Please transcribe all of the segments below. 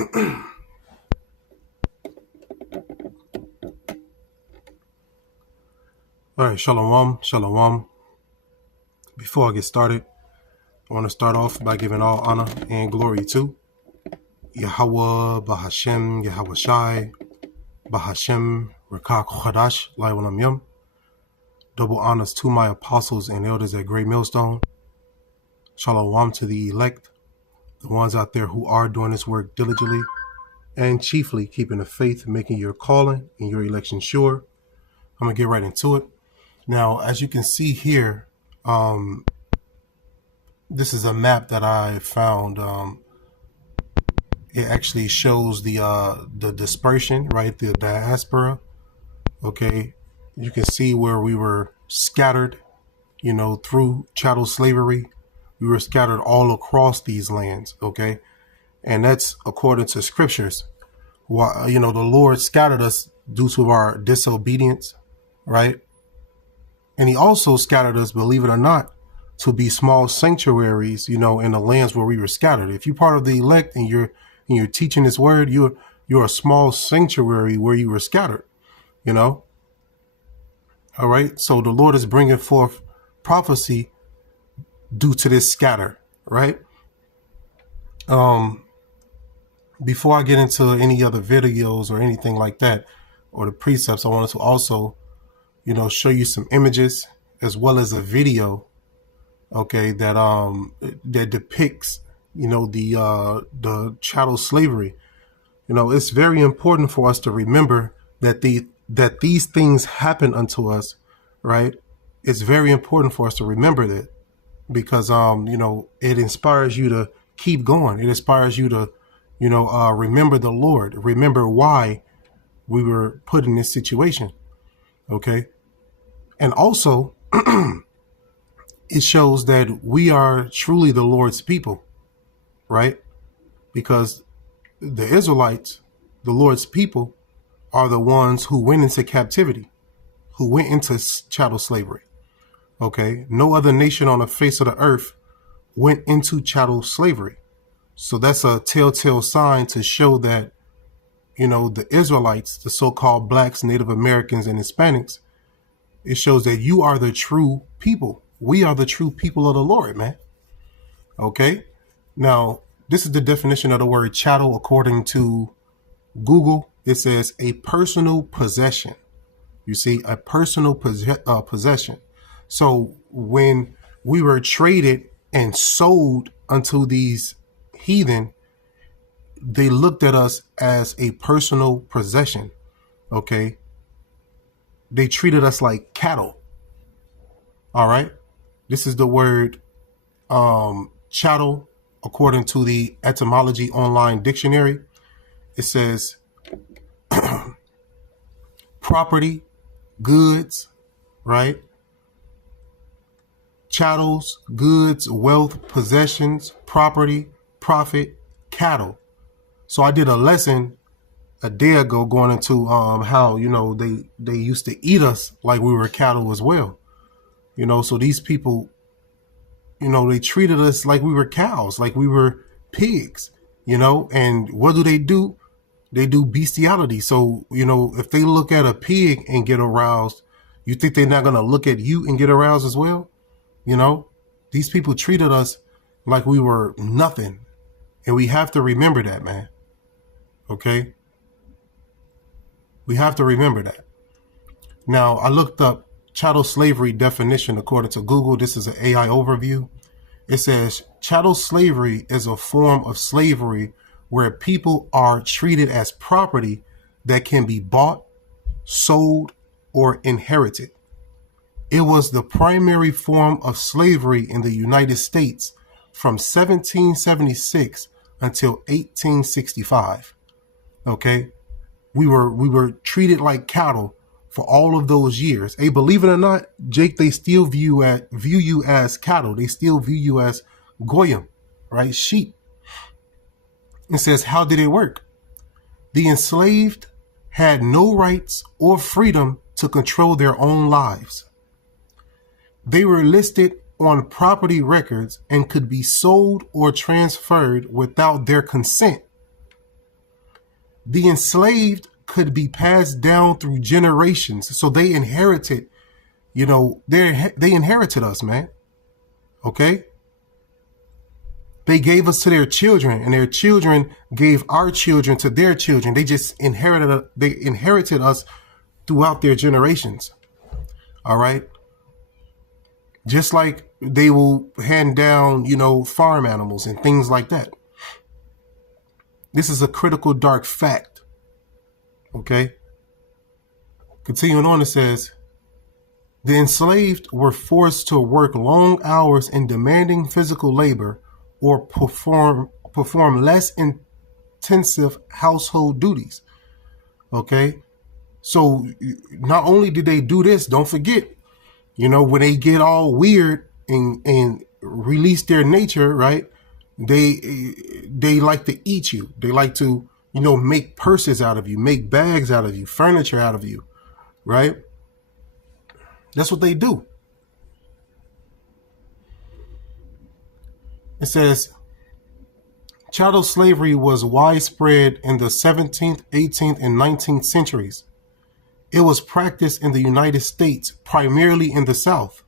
All right, shalom, shalom. Before I get started, I want to start off by giving all honor and glory to Yahweh, Bahashem, Yahweh Shai, Bahashem, Rekak Chadash, Laiwalam Yum. Double honors to my apostles and elders at Great Millstone. Shalom to the elect, the ones out there who are doing this work diligently and chiefly keeping the faith, making your calling and your election sure. I'm going to get right into it. Now, as you can see here, this is a map that I found. It actually shows the dispersion, right? The diaspora. Okay, you can see where we were scattered, through chattel slavery. We were scattered all across these lands. Okay, and that's according to scriptures. Why, the Lord scattered us due to our disobedience, right? And he also scattered us, believe it or not, to be small sanctuaries, in the lands where we were scattered. If you're part of the elect and you're teaching this word, you're a small sanctuary where you were scattered, All right. So the Lord is bringing forth prophecy due to this scatter, right? Before I get into any other videos or anything like that, or the precepts, I wanted to also, show you some images as well as a video, okay, that depicts, the chattel slavery. It's very important for us to remember that these things happen unto us, right? It's very important for us to remember that because, it inspires you to keep going. It inspires you to, remember the Lord, remember why we were put in this situation. Okay. And also, it shows that we are truly the Lord's people, right? Because the Israelites, the Lord's people, are the ones who went into captivity, who went into chattel slavery. Okay. No other nation on the face of the earth went into chattel slavery. So that's a telltale sign to show that, the Israelites, the so-called blacks, Native Americans, and Hispanics, it shows that you are the true people. We are the true people of the Lord, man. Okay. Now, this is the definition of the word chattel according to Google. It says a personal possession. You see, a personal possession. So when we were traded and sold unto these heathen, they looked at us as a personal possession. Okay. They treated us like cattle. All right. This is the word chattel according to the etymology online dictionary. It says property, goods, right? Chattels, goods, wealth, possessions, property, profit, cattle. So I did a lesson a day ago going into how, they used to eat us like we were cattle as well. So these people, they treated us like we were cows, like we were pigs, and what do? They do bestiality. So, if they look at a pig and get aroused, you think they're not going to look at you and get aroused as well? These people treated us like we were nothing. And we have to remember that, man. Okay. We have to remember that. Now, I looked up chattel slavery definition according to Google. This is an AI overview. It says chattel slavery is a form of slavery where people are treated as property that can be bought, sold, or inherited. It was the primary form of slavery in the United States from 1776 until 1865. Okay. We were treated like cattle for all of those years. Hey, believe it or not, Jake, they still view you as cattle. They still view you as goyim, right? Sheep. It says, how did it work? The enslaved had no rights or freedom to control their own lives. They were listed on property records and could be sold or transferred without their consent. The enslaved could be passed down through generations. So they inherited, they inherited us, man. Okay? They gave us to their children, and their children gave our children to their children. They just inherited us throughout their generations. All right? Just like they will hand down, farm animals and things like that. This is a critical dark fact. Okay? Continuing on, it says, the enslaved were forced to work long hours in demanding physical labor or perform less intensive household duties. Okay? So not only did they do this, don't forget, when they get all weird and release their nature, right? They like to eat you. They like to, make purses out of you, make bags out of you, furniture out of you, right? That's what they do. It says, chattel slavery was widespread in the 17th, 18th, and 19th centuries. It was practiced in the United States, primarily in the South.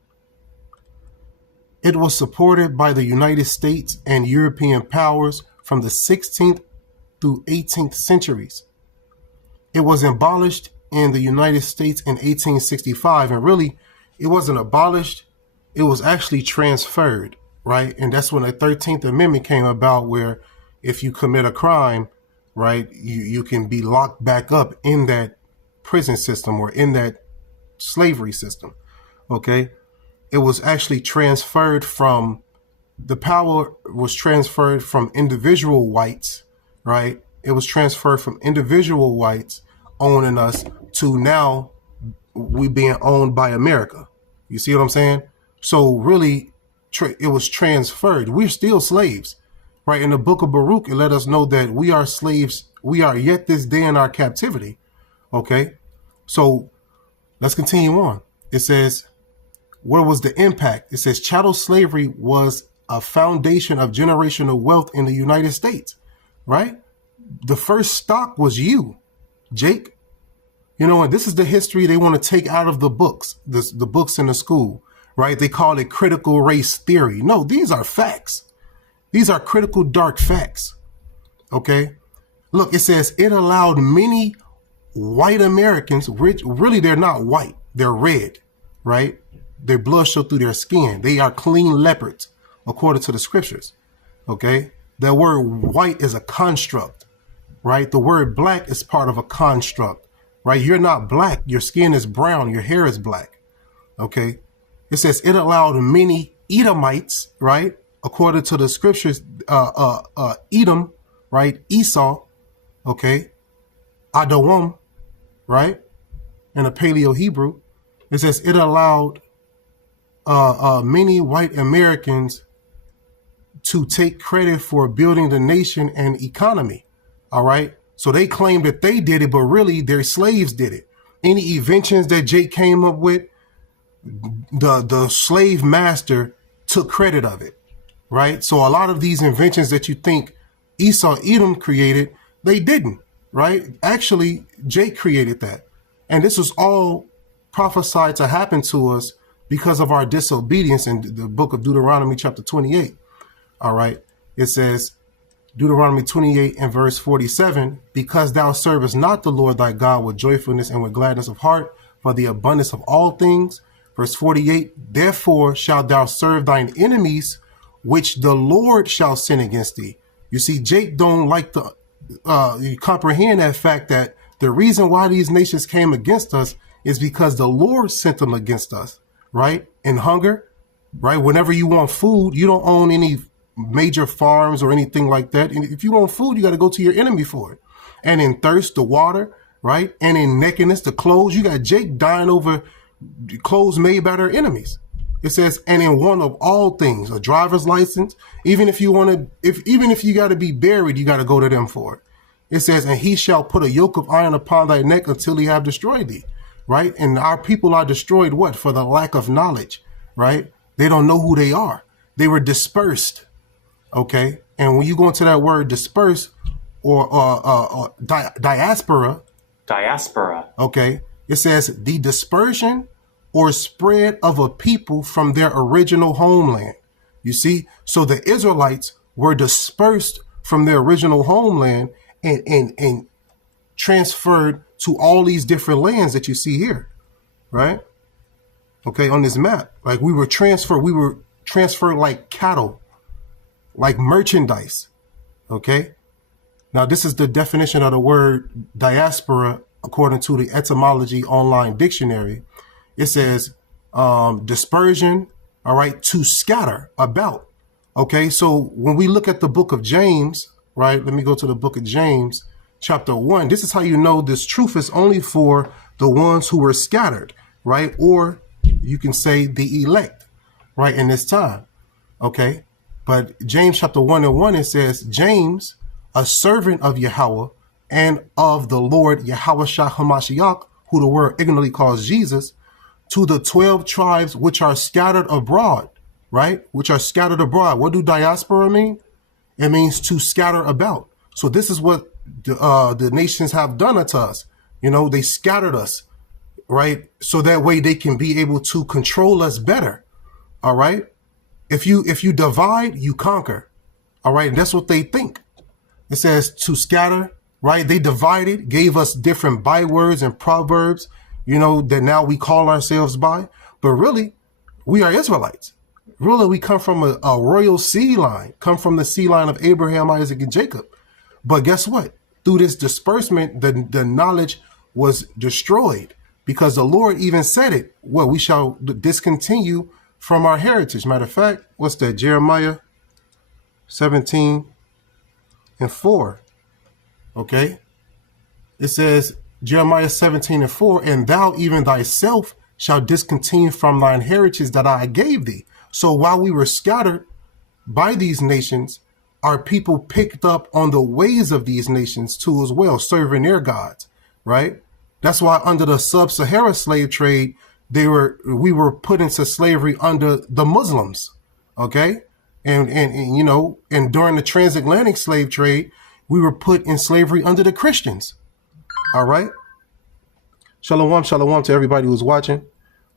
It was supported by the United States and European powers from the 16th through 18th centuries. It was abolished in the United States in 1865, and really, it wasn't abolished, it was actually transferred, right? And that's when the 13th Amendment came about, where if you commit a crime, right, you can be locked back up in that prison system or in that slavery system, okay? It was actually transferred from, the power was transferred from individual whites, right? It was transferred from individual whites owning us to now we being owned by America. You see what I'm saying? So really, it was transferred. We're still slaves, right? In the book of Baruch, it let us know that we are slaves. We are yet this day in our captivity. Okay, so let's continue on. It says, what was the impact? It says chattel slavery was a foundation of generational wealth in the United States, right? The first stock was you, Jake. And this is the history they want to take out of the books, the books in the school, right? They call it critical race theory. No, these are facts. These are critical dark facts. Okay. Look, it says it allowed many white Americans, which really they're not white, they're red, right? Their blood show through their skin. They are clean leopards, according to the scriptures. Okay. The word white is a construct, right? The word black is part of a construct, right? You're not black. Your skin is brown. Your hair is black. Okay. It says it allowed many Edomites, right? According to the scriptures, Edom, right? Esau, okay? Adawam, right? In the Paleo Hebrew, it says it allowed many white Americans to take credit for building the nation and economy. All right. So they claim that they did it, but really their slaves did it. Any inventions that Jake came up with, the slave master took credit of it. Right. So a lot of these inventions that you think Esau, Edom created, they didn't. Right. Actually, Jake created that. And this was all prophesied to happen to us because of our disobedience in the book of Deuteronomy chapter 28. All right. It says, Deuteronomy 28 and verse 47, because thou servest not the Lord thy God with joyfulness and with gladness of heart for the abundance of all things. Verse 48, therefore shalt thou serve thine enemies, which the Lord shall send against thee. You see, Jake don't like to comprehend that fact that the reason why these nations came against us is because the Lord sent them against us, right? In hunger, right? Whenever you want food, you don't own any major farms or anything like that. And if you want food, you got to go to your enemy for it. And in thirst, the water, right? And in nakedness, the clothes. You got Jake dying over clothes made by their enemies. It says, and in want of all things, a driver's license. Even if you want to, even if you got to be buried, you got to go to them for it. It says, and he shall put a yoke of iron upon thy neck until he have destroyed thee, right? And our people are destroyed, what? For the lack of knowledge, right? They don't know who they are. They were dispersed. Okay. And when you go into that word disperse, or diaspora. Diaspora. Okay. It says the dispersion or spread of a people from their original homeland. You see, so the Israelites were dispersed from their original homeland and transferred to all these different lands that you see here, right? Okay, on this map, like we were transferred like cattle, like merchandise. Okay. Now, this is the definition of the word diaspora according to the Etymology Online Dictionary. It says dispersion, all right, to scatter about. Okay, so when we look at the book of James, right, let me go to the book of James, chapter 1. This is how you know this truth is only for the ones who were scattered, right? Or you can say the elect, right, in this time. Okay, but James chapter 1 and 1, it says, James, a servant of Yahweh and of the Lord Yahweh Shah Hamashiach, who the world ignorantly calls Jesus, to the 12 tribes which are scattered abroad, right? Which are scattered abroad. What do diaspora mean? It means to scatter about. So this is what the nations have done unto us. You know, they scattered us, right? So that way they can be able to control us better. All right. If you divide, you conquer. All right. And that's what they think. It says to scatter, right? They divided, gave us different bywords and proverbs, you know, that now we call ourselves by. But really, we are Israelites. Really, we come from a royal seed line, come from the seed line of Abraham, Isaac, and Jacob. But guess what? Through this disbursement, the knowledge was destroyed because the Lord even said it. Well, we shall discontinue from our heritage. Matter of fact, what's that? Jeremiah 17 and 4. Okay. It says, Jeremiah 17 and 4, and thou even thyself shall discontinue from thine heritage that I gave thee. So while we were scattered by these nations, our people picked up on the ways of these nations too as well, serving their gods, right? That's why under the sub-Sahara slave trade, we were put into slavery under the Muslims, okay? And you know, and during the transatlantic slave trade, we were put in slavery under the Christians. All right. Shalom, shalom to everybody who's watching.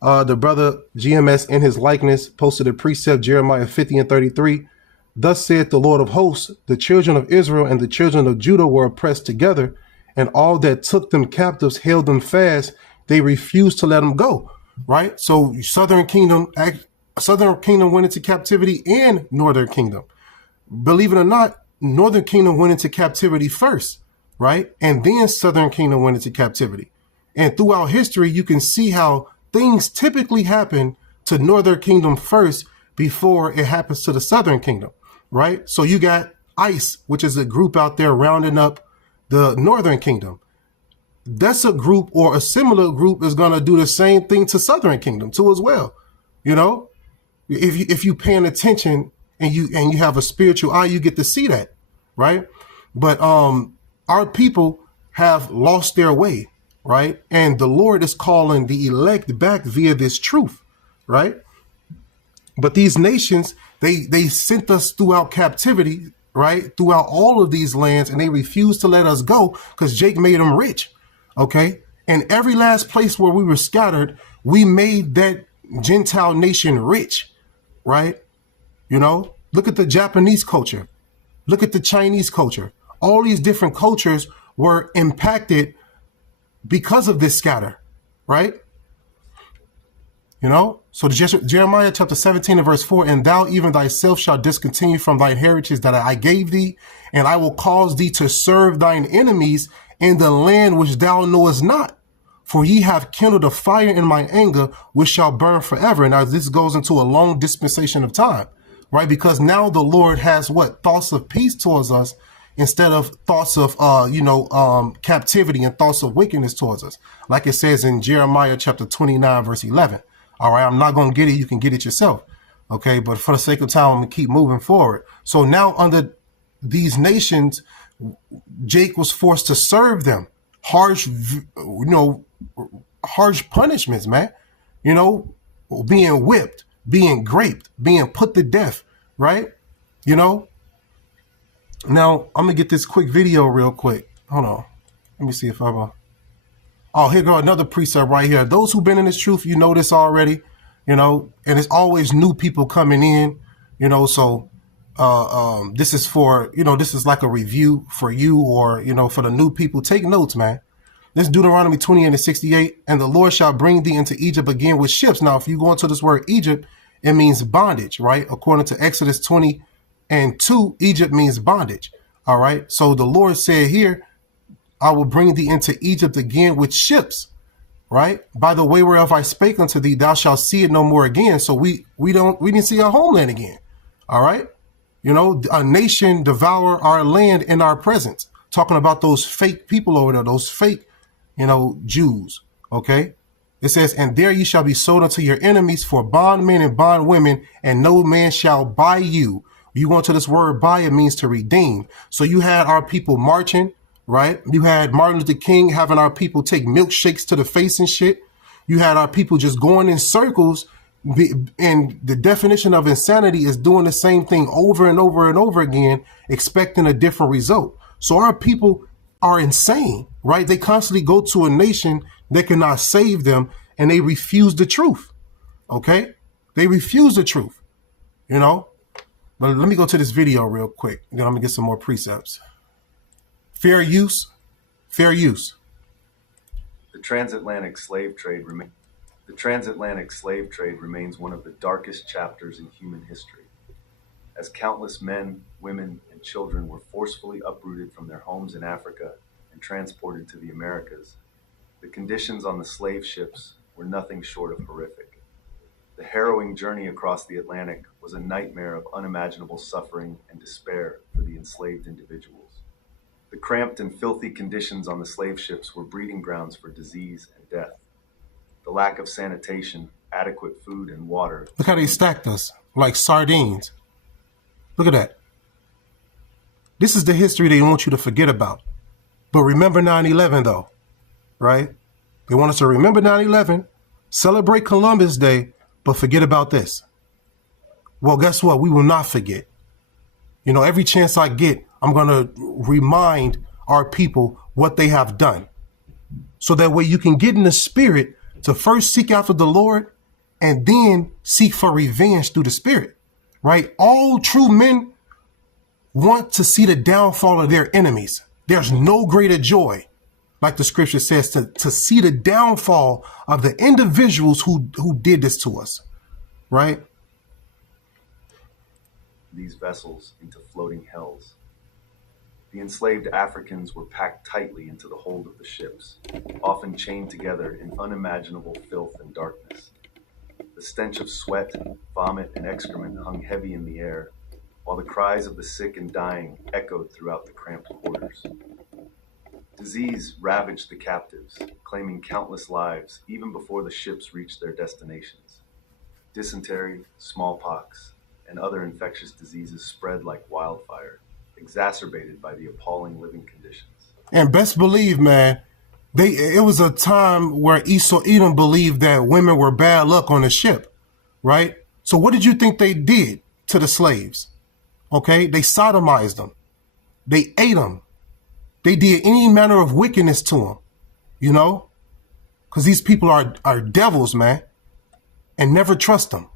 The brother GMS in his likeness posted a precept, Jeremiah 50 and 33. Thus saith the Lord of hosts, the children of Israel and the children of Judah were oppressed together, and all that took them captives held them fast. They refused to let them go. Right. So Southern Kingdom went into captivity and Northern Kingdom. Believe it or not, Northern Kingdom went into captivity first, right? And then Southern Kingdom went into captivity. And throughout history, you can see how things typically happen to Northern Kingdom first before it happens to the Southern Kingdom, right? So you got ICE, which is a group out there rounding up the Northern Kingdom. That's a group, or a similar group is going to do the same thing to Southern Kingdom too as well. You know, if you paying attention and you have a spiritual eye, you get to see that, right? But our people have lost their way, right? And the Lord is calling the elect back via this truth, right? But these nations, they sent us throughout captivity, right? Throughout all of these lands, and they refused to let us go because Jake made them rich, okay? And every last place where we were scattered, we made that Gentile nation rich, right? You know, look at the Japanese culture. Look at the Chinese culture. All these different cultures were impacted because of this scatter, right? You know, so Jeremiah chapter 17 and verse 4, and thou even thyself shalt discontinue from thine heritage that I gave thee, and I will cause thee to serve thine enemies in the land which thou knowest not. For ye have kindled a fire in my anger, which shall burn forever. Now this goes into a long dispensation of time, right? Because now the Lord has what? Thoughts of peace towards us instead of thoughts of, captivity and thoughts of wickedness towards us. Like it says in Jeremiah chapter 29, verse 11. All right, I'm not going to get it. You can get it yourself. Okay, but for the sake of time, I'm going to keep moving forward. So now under these nations, Jake was forced to serve them harsh punishments, man. You know, being whipped, being raped, being put to death, right? You know, Now, I'm going to get this quick video real quick. Hold on. Let me see if I'm... Oh, here go another precept right here. Those who've been in this truth, you know this already, you know, and it's always new people coming in, you know, so this is for, you know, this is like a review for you or, you know, for the new people. Take notes, man. This Deuteronomy 28:68, and the Lord shall bring thee into Egypt again with ships. Now, if you go into this word Egypt, it means bondage, right? According to Exodus 20:2, Egypt means bondage. All right. So the Lord said here, I will bring thee into Egypt again with ships, right? By the way whereof I spake unto thee, thou shalt see it no more again. So we didn't see our homeland again. All right. You know, a nation devour our land in our presence. Talking about those fake people over there, those fake, you know, Jews. Okay. It says, and there ye shall be sold unto your enemies for bondmen and bondwomen, and no man shall buy you. You go into this word buy, it means to redeem. So you had our people marching, right? You had Martin Luther King having our people take milkshakes to the face and shit. You had our people just going in circles. And the definition of insanity is doing the same thing over and over and over again, expecting a different result. So our people are insane, right? They constantly go to a nation that cannot save them, and they refuse the truth. Okay? They refuse the truth, you know? But let me go to this video real quick. Then I'm gonna get some more precepts. Fair use, fair use. The transatlantic slave trade remains one of the darkest chapters in human history, as countless men, women, and children were forcefully uprooted from their homes in Africa and transported to the Americas. The conditions on the slave ships were nothing short of horrific. The harrowing journey across the Atlantic was a nightmare of unimaginable suffering and despair for the enslaved individuals. The cramped and filthy conditions on the slave ships were breeding grounds for disease and death. The lack of sanitation, adequate food and water. Look how they stacked us like sardines. Look at that. This is the history they want you to forget about. But remember 9/11 though, right? They want us to remember 9/11, celebrate Columbus Day, but forget about this. Well, guess what? We will not forget. You know, every chance I get, I'm going to remind our people what they have done. So that way you can get in the spirit to first seek after the Lord and then seek for revenge through the spirit, right? All true men want to see the downfall of their enemies. There's no greater joy, like the scripture says, to see the downfall of the individuals who did this to us, right? These vessels into floating hells. The enslaved Africans were packed tightly into the hold of the ships, often chained together in unimaginable filth and darkness. The stench of sweat, vomit, and excrement hung heavy in the air, while the cries of the sick and dying echoed throughout the cramped quarters. Disease ravaged the captives, claiming countless lives even before the ships reached their destinations. Dysentery, smallpox, and other infectious diseases spread like wildfire, exacerbated by the appalling living conditions. And best believe, man, it was a time where Esau Edom believed that women were bad luck on the ship, right? So what did you think they did to the slaves? Okay, they sodomized them. They ate them. They did any manner of wickedness to them, you know? Because these people are devils, man, and never trust them.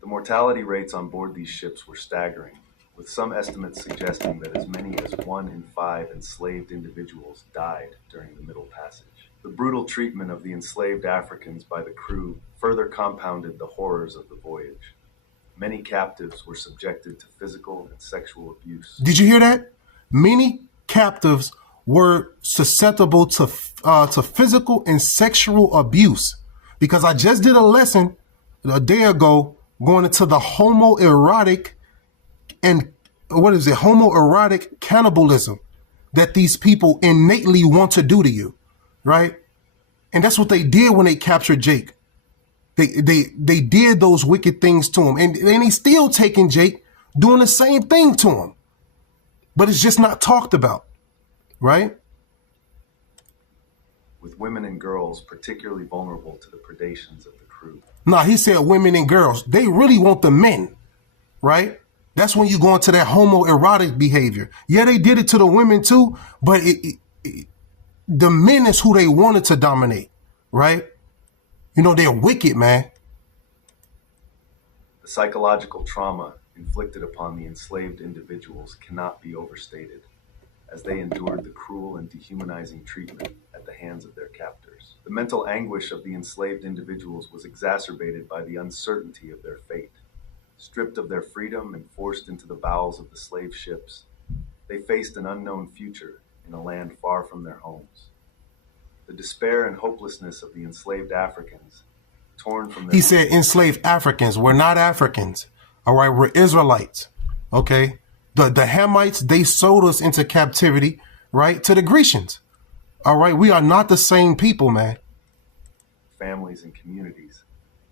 The mortality rates on board these ships were staggering, with some estimates suggesting that as many as 1 in 5 enslaved individuals died during the Middle Passage. The brutal treatment of the enslaved Africans by the crew further compounded the horrors of the voyage. Many captives were subjected to physical and sexual abuse. Did you hear that? Many captives were susceptible to physical and sexual abuse. Because I just did a lesson a day ago going into the homoerotic and homoerotic cannibalism that these people innately want to do to you, right? And that's what they did when they captured Jake. They did those wicked things to him, and he's still taking Jake, doing the same thing to him. But it's just not talked about, right? With women and girls particularly vulnerable to the predations of the crew. Nah, he said women and girls. They really want the men, right? That's when you go into that homoerotic behavior. Yeah, they did it to the women too, but the men is who they wanted to dominate, right? You know, they're wicked, man. The psychological trauma inflicted upon the enslaved individuals cannot be overstated, as they endured the cruel and dehumanizing treatment at the hands of their captors. The mental anguish of the enslaved individuals was exacerbated by the uncertainty of their fate. Stripped of their freedom and forced into the bowels of the slave ships, they faced an unknown future in a land far from their homes. The despair and hopelessness of the enslaved Africans, torn from their... He said enslaved Africans. We're not Africans. All right, we're Israelites. Okay? The Hamites, they sold us into captivity, right, to the Grecians. All right, we are not the same people, man. families and communities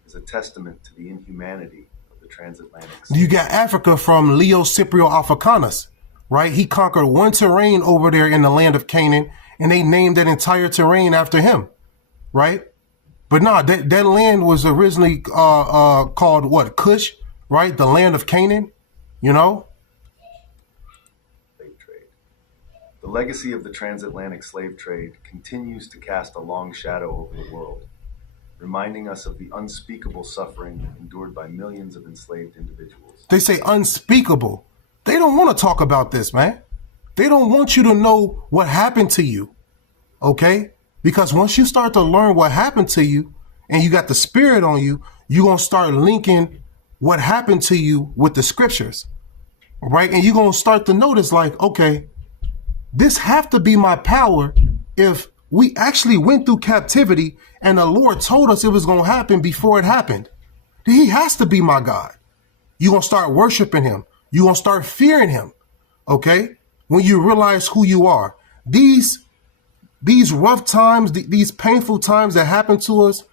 is a testament to the inhumanity of the transatlantic. You got Africa from Leo Scipio Africanus, right? He conquered one terrain over there in the land of Canaan, and they named that entire terrain after him, right? But no, that land was originally called what? Cush, right? The land of Canaan, you know? Slave trade. The legacy of the transatlantic slave trade continues to cast a long shadow over the world, reminding us of the unspeakable suffering endured by millions of enslaved individuals. They say unspeakable. They don't want to talk about this, man. They don't want you to know what happened to you, okay? Because once you start to learn what happened to you and you got the spirit on you, you're going to start linking what happened to you with the scriptures, right? And you're going to start to notice like, okay, this have to be my power if we actually went through captivity and the Lord told us it was going to happen before it happened. He has to be my God. You're going to start worshiping him. You're going to start fearing him, okay? When you realize who you are. These rough times, these painful times that happen to us,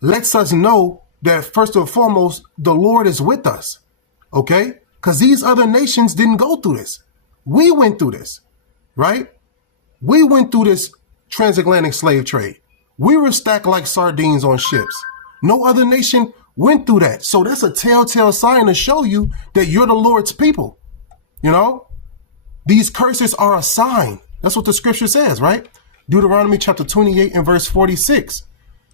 lets us know that first and foremost, the Lord is with us, okay? Because these other nations didn't go through this. We went through this, right? We went through this transatlantic slave trade. We were stacked like sardines on ships. No other nation went through that. So that's a telltale sign to show you that you're the Lord's people. You know, these curses are a sign. That's what the scripture says, right? Deuteronomy chapter 28 and verse 46.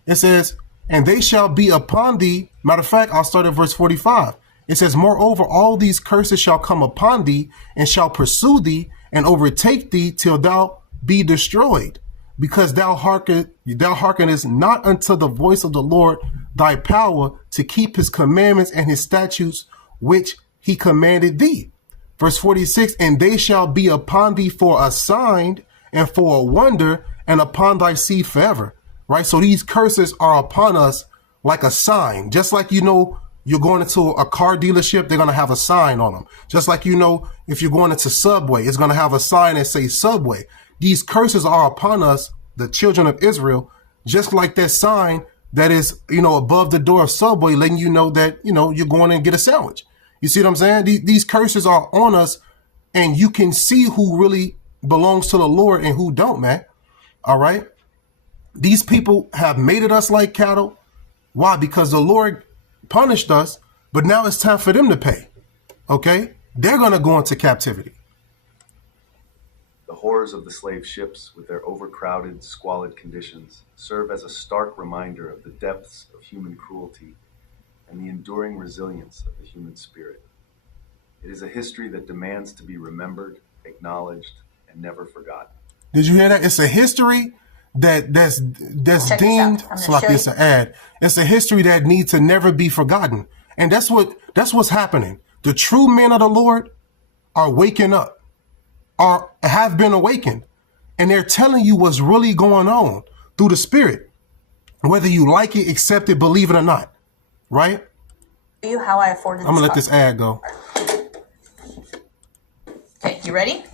It says, and they shall be upon thee. Matter of fact, I'll start at verse 45. It says, moreover, all these curses shall come upon thee and shall pursue thee and overtake thee till thou be destroyed, because thou hearkenest not unto the voice of the Lord thy power to keep his commandments and his statutes, which he commanded thee. Verse 46, and they shall be upon thee for a sign and for a wonder, and upon thy seed forever. Right? So these curses are upon us like a sign. Just like, you know, you're going into a car dealership, they're going to have a sign on them. Just like, you know, if you're going into Subway, it's going to have a sign that says Subway. These curses are upon us, the children of Israel, just like that sign that is, you know, above the door of Subway, letting you know that, you know, you're going to get a sandwich. You see what I'm saying? These curses are on us, and you can see who really belongs to the Lord and who don't, man. All right. These people have mated us like cattle. Why? Because the Lord punished us, but now it's time for them to pay. Okay? They're going to go into captivity. The horrors of the slave ships, with their overcrowded, squalid conditions, serve as a stark reminder of the depths of human cruelty and the enduring resilience of the human spirit. It is a history that demands to be remembered, acknowledged, and never forgotten. Did you hear that? It's a history that's deemed, it's like it's an ad. It's a history that needs to never be forgotten. And that's what's happening. The true men of the Lord are waking up, have been awakened, and they're telling you what's really going on through the Spirit, whether you like it, accept it, believe it or not. Right? You how I afforded. I'm gonna let this ad go. Okay, you ready?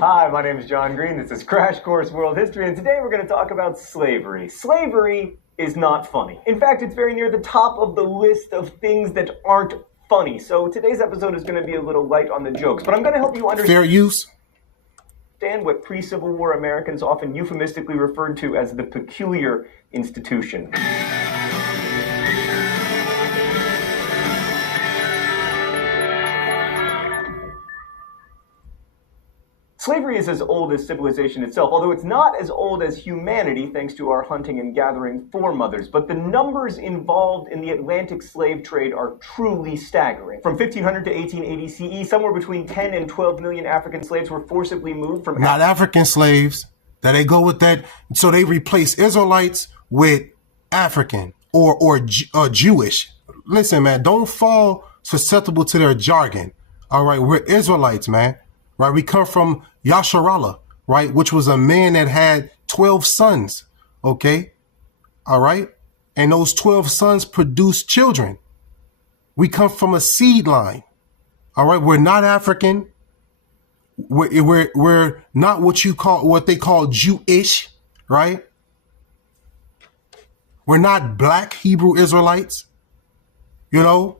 Hi, my name is John Green. This is Crash Course World History, and today we're going to talk about slavery. Slavery is not funny. In fact, it's very near the top of the list of things that aren't funny. So today's episode is going to be a little light on the jokes, but I'm going to help you understand fair use. What pre-Civil War Americans often euphemistically referred to as the peculiar institution. Slavery is as old as civilization itself, although it's not as old as humanity thanks to our hunting and gathering foremothers. But the numbers involved in the Atlantic slave trade are truly staggering. From 1500 to 1880 CE, somewhere between 10 and 12 million African slaves were forcibly moved from... Not African slaves. That they go with that. So they replace Israelites with African or Jewish. Listen, man, don't fall susceptible to their jargon. All right, we're Israelites, man. Right, we come from Yasharallah, right, which was a man that had 12 sons, okay, all right, and those 12 sons produced children. We come from a seed line, all right. We're not African. We're not what they call Jewish, right? We're not black Hebrew Israelites, you know.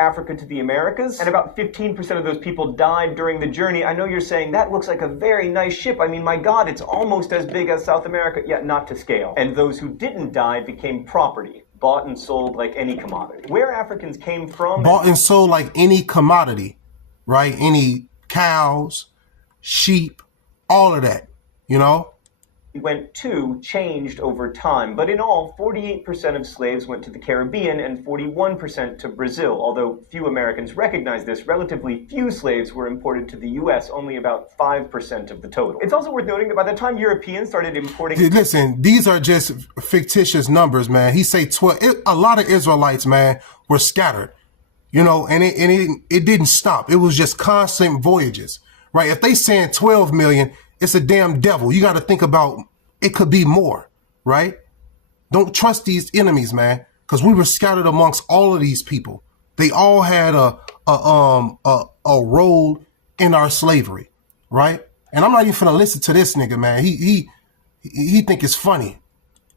Africa to the Americas, and about 15% of those people died during the journey. I know you're saying that looks like a very nice ship. I mean, my God, it's almost as big as South America, yet not to scale. And those who didn't die became property, bought and sold like any commodity. Where Africans came from... Bought and sold like any commodity, right? Any cows, sheep, all of that, you know? Went to changed over time, but in all, 48% of slaves went to the Caribbean and 41% to Brazil. Although few Americans recognize this, relatively few slaves were imported to the U.S., only about 5% of the total. It's also worth noting that by the time Europeans started importing... Listen, these are just fictitious numbers, man. He say 12. A lot of Israelites, man, were scattered, you know, and it didn't stop. It was just constant voyages, right? If they saying 12 million, it's a damn devil. You got to think about it could be more, right? Don't trust these enemies, man, because we were scattered amongst all of these people. They all had a role in our slavery, right? And I'm not even finna listen to this nigga, man. He think it's funny.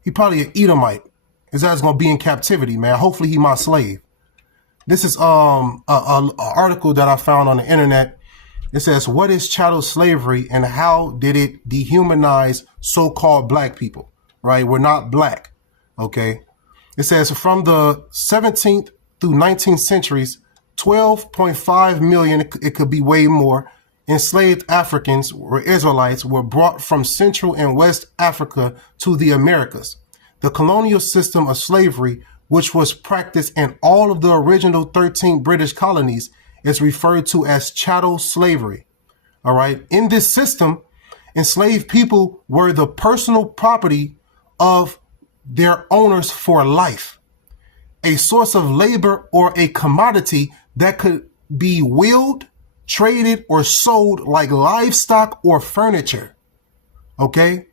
He probably an Edomite. His ass gonna be in captivity, man. Hopefully he my slave. This is a article that I found on the internet. It says, what is chattel slavery and how did it dehumanize so-called black people, right? We're not black, okay? It says from the 17th through 19th centuries, 12.5 million, it could be way more, enslaved Africans or Israelites were brought from Central and West Africa to the Americas. The colonial system of slavery, which was practiced in all of the original 13 British colonies, is referred to as chattel slavery. All right. In this system, enslaved people were the personal property of their owners for life, a source of labor or a commodity that could be willed, traded, or sold like livestock or furniture. Okay.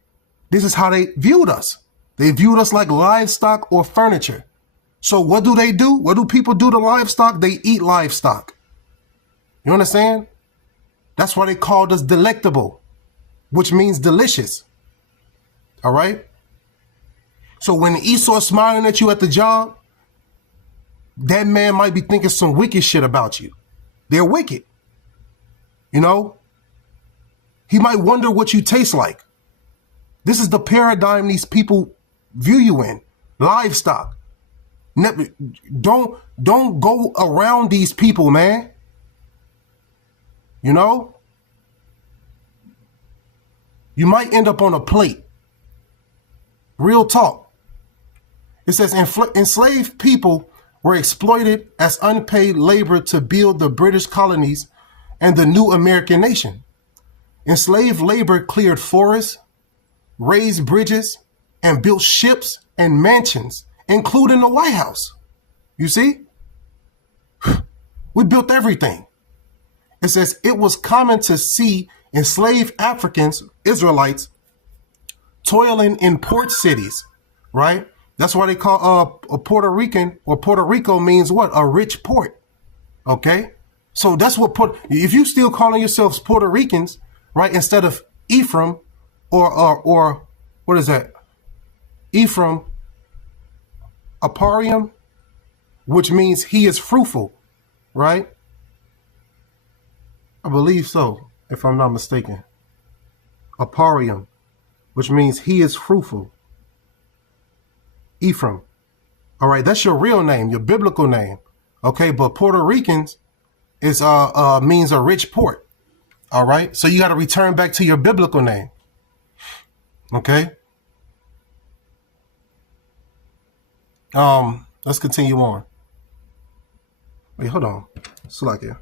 This is how they viewed us. They viewed us like livestock or furniture. So what do they do? What do people do to livestock? They eat livestock. You understand? That's why they called us delectable, which means delicious. All right? So when Esau's smiling at you at the job, that man might be thinking some wicked shit about you. They're wicked. You know? He might wonder what you taste like. This is the paradigm these people view you in. Livestock. Don't go around these people, man. You know, you might end up on a plate. Real talk. It says enslaved people were exploited as unpaid labor to build the British colonies and the new American nation. Enslaved labor cleared forests, raised bridges, and built ships and mansions, including the White House. You see? We built everything. It says it was common to see enslaved Africans, Israelites, toiling in port cities, right? That's why they call a Puerto Rican, or Puerto Rico means what? A rich port, okay? So that's what if you still calling yourselves Puerto Ricans, right, instead of Ephraim or what is that? Ephraim, Aparium, which means he is fruitful, right? I believe so, if I'm not mistaken. Aparium, which means he is fruitful. Ephraim. All right, that's your real name, your biblical name. Okay, but Puerto Ricans is means a rich port. All right. So you got to return back to your biblical name. Okay. Let's continue on. Wait, hold on. Salakia.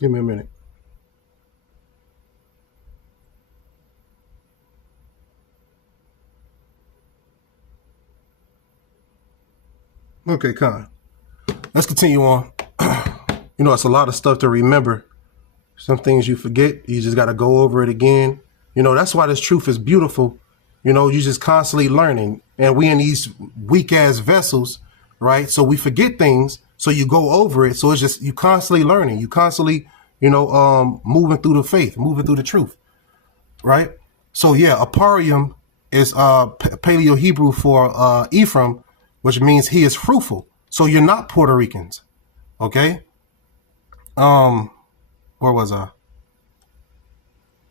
Give me a minute. Okay, Con. Let's continue on. It's a lot of stuff to remember. Some things you forget. You just got to go over it again. That's why this truth is beautiful. You just constantly learning. And we in these weak ass vessels, right? So we forget things. So you go over it. So it's just you constantly learning. You constantly, moving through the faith, moving through the truth, right? So yeah, Aparium is Paleo Hebrew for Ephraim, which means he is fruitful. So you're not Puerto Ricans, okay? Where was I?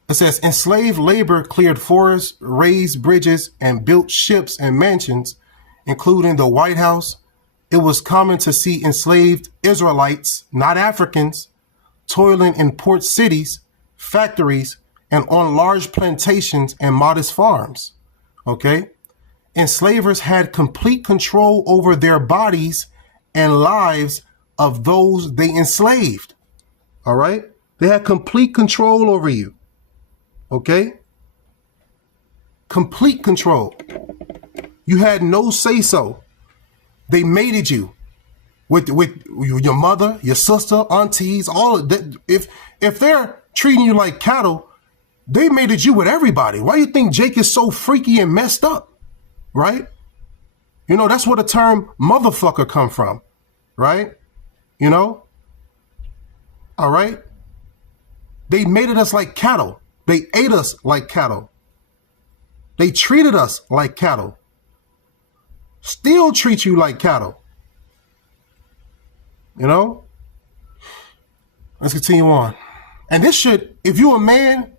It says enslaved labor cleared forests, raised bridges, and built ships and mansions, including the White House. It was common to see enslaved Israelites, not Africans, toiling in port cities, factories, and on large plantations and modest farms. Okay? Enslavers had complete control over their bodies and lives of those they enslaved. All right? They had complete control over you. Okay? Complete control. You had no say-so. They mated you with your mother, your sister, aunties, all of that. If they're treating you like cattle, they mated you with everybody. Why do you think Jake is so freaky and messed up? Right? That's where the term motherfucker come from. Right? All right? They mated us like cattle. They ate us like cattle. They treated us like cattle. Still treat you like cattle. Let's continue on. And this should, if you're a man,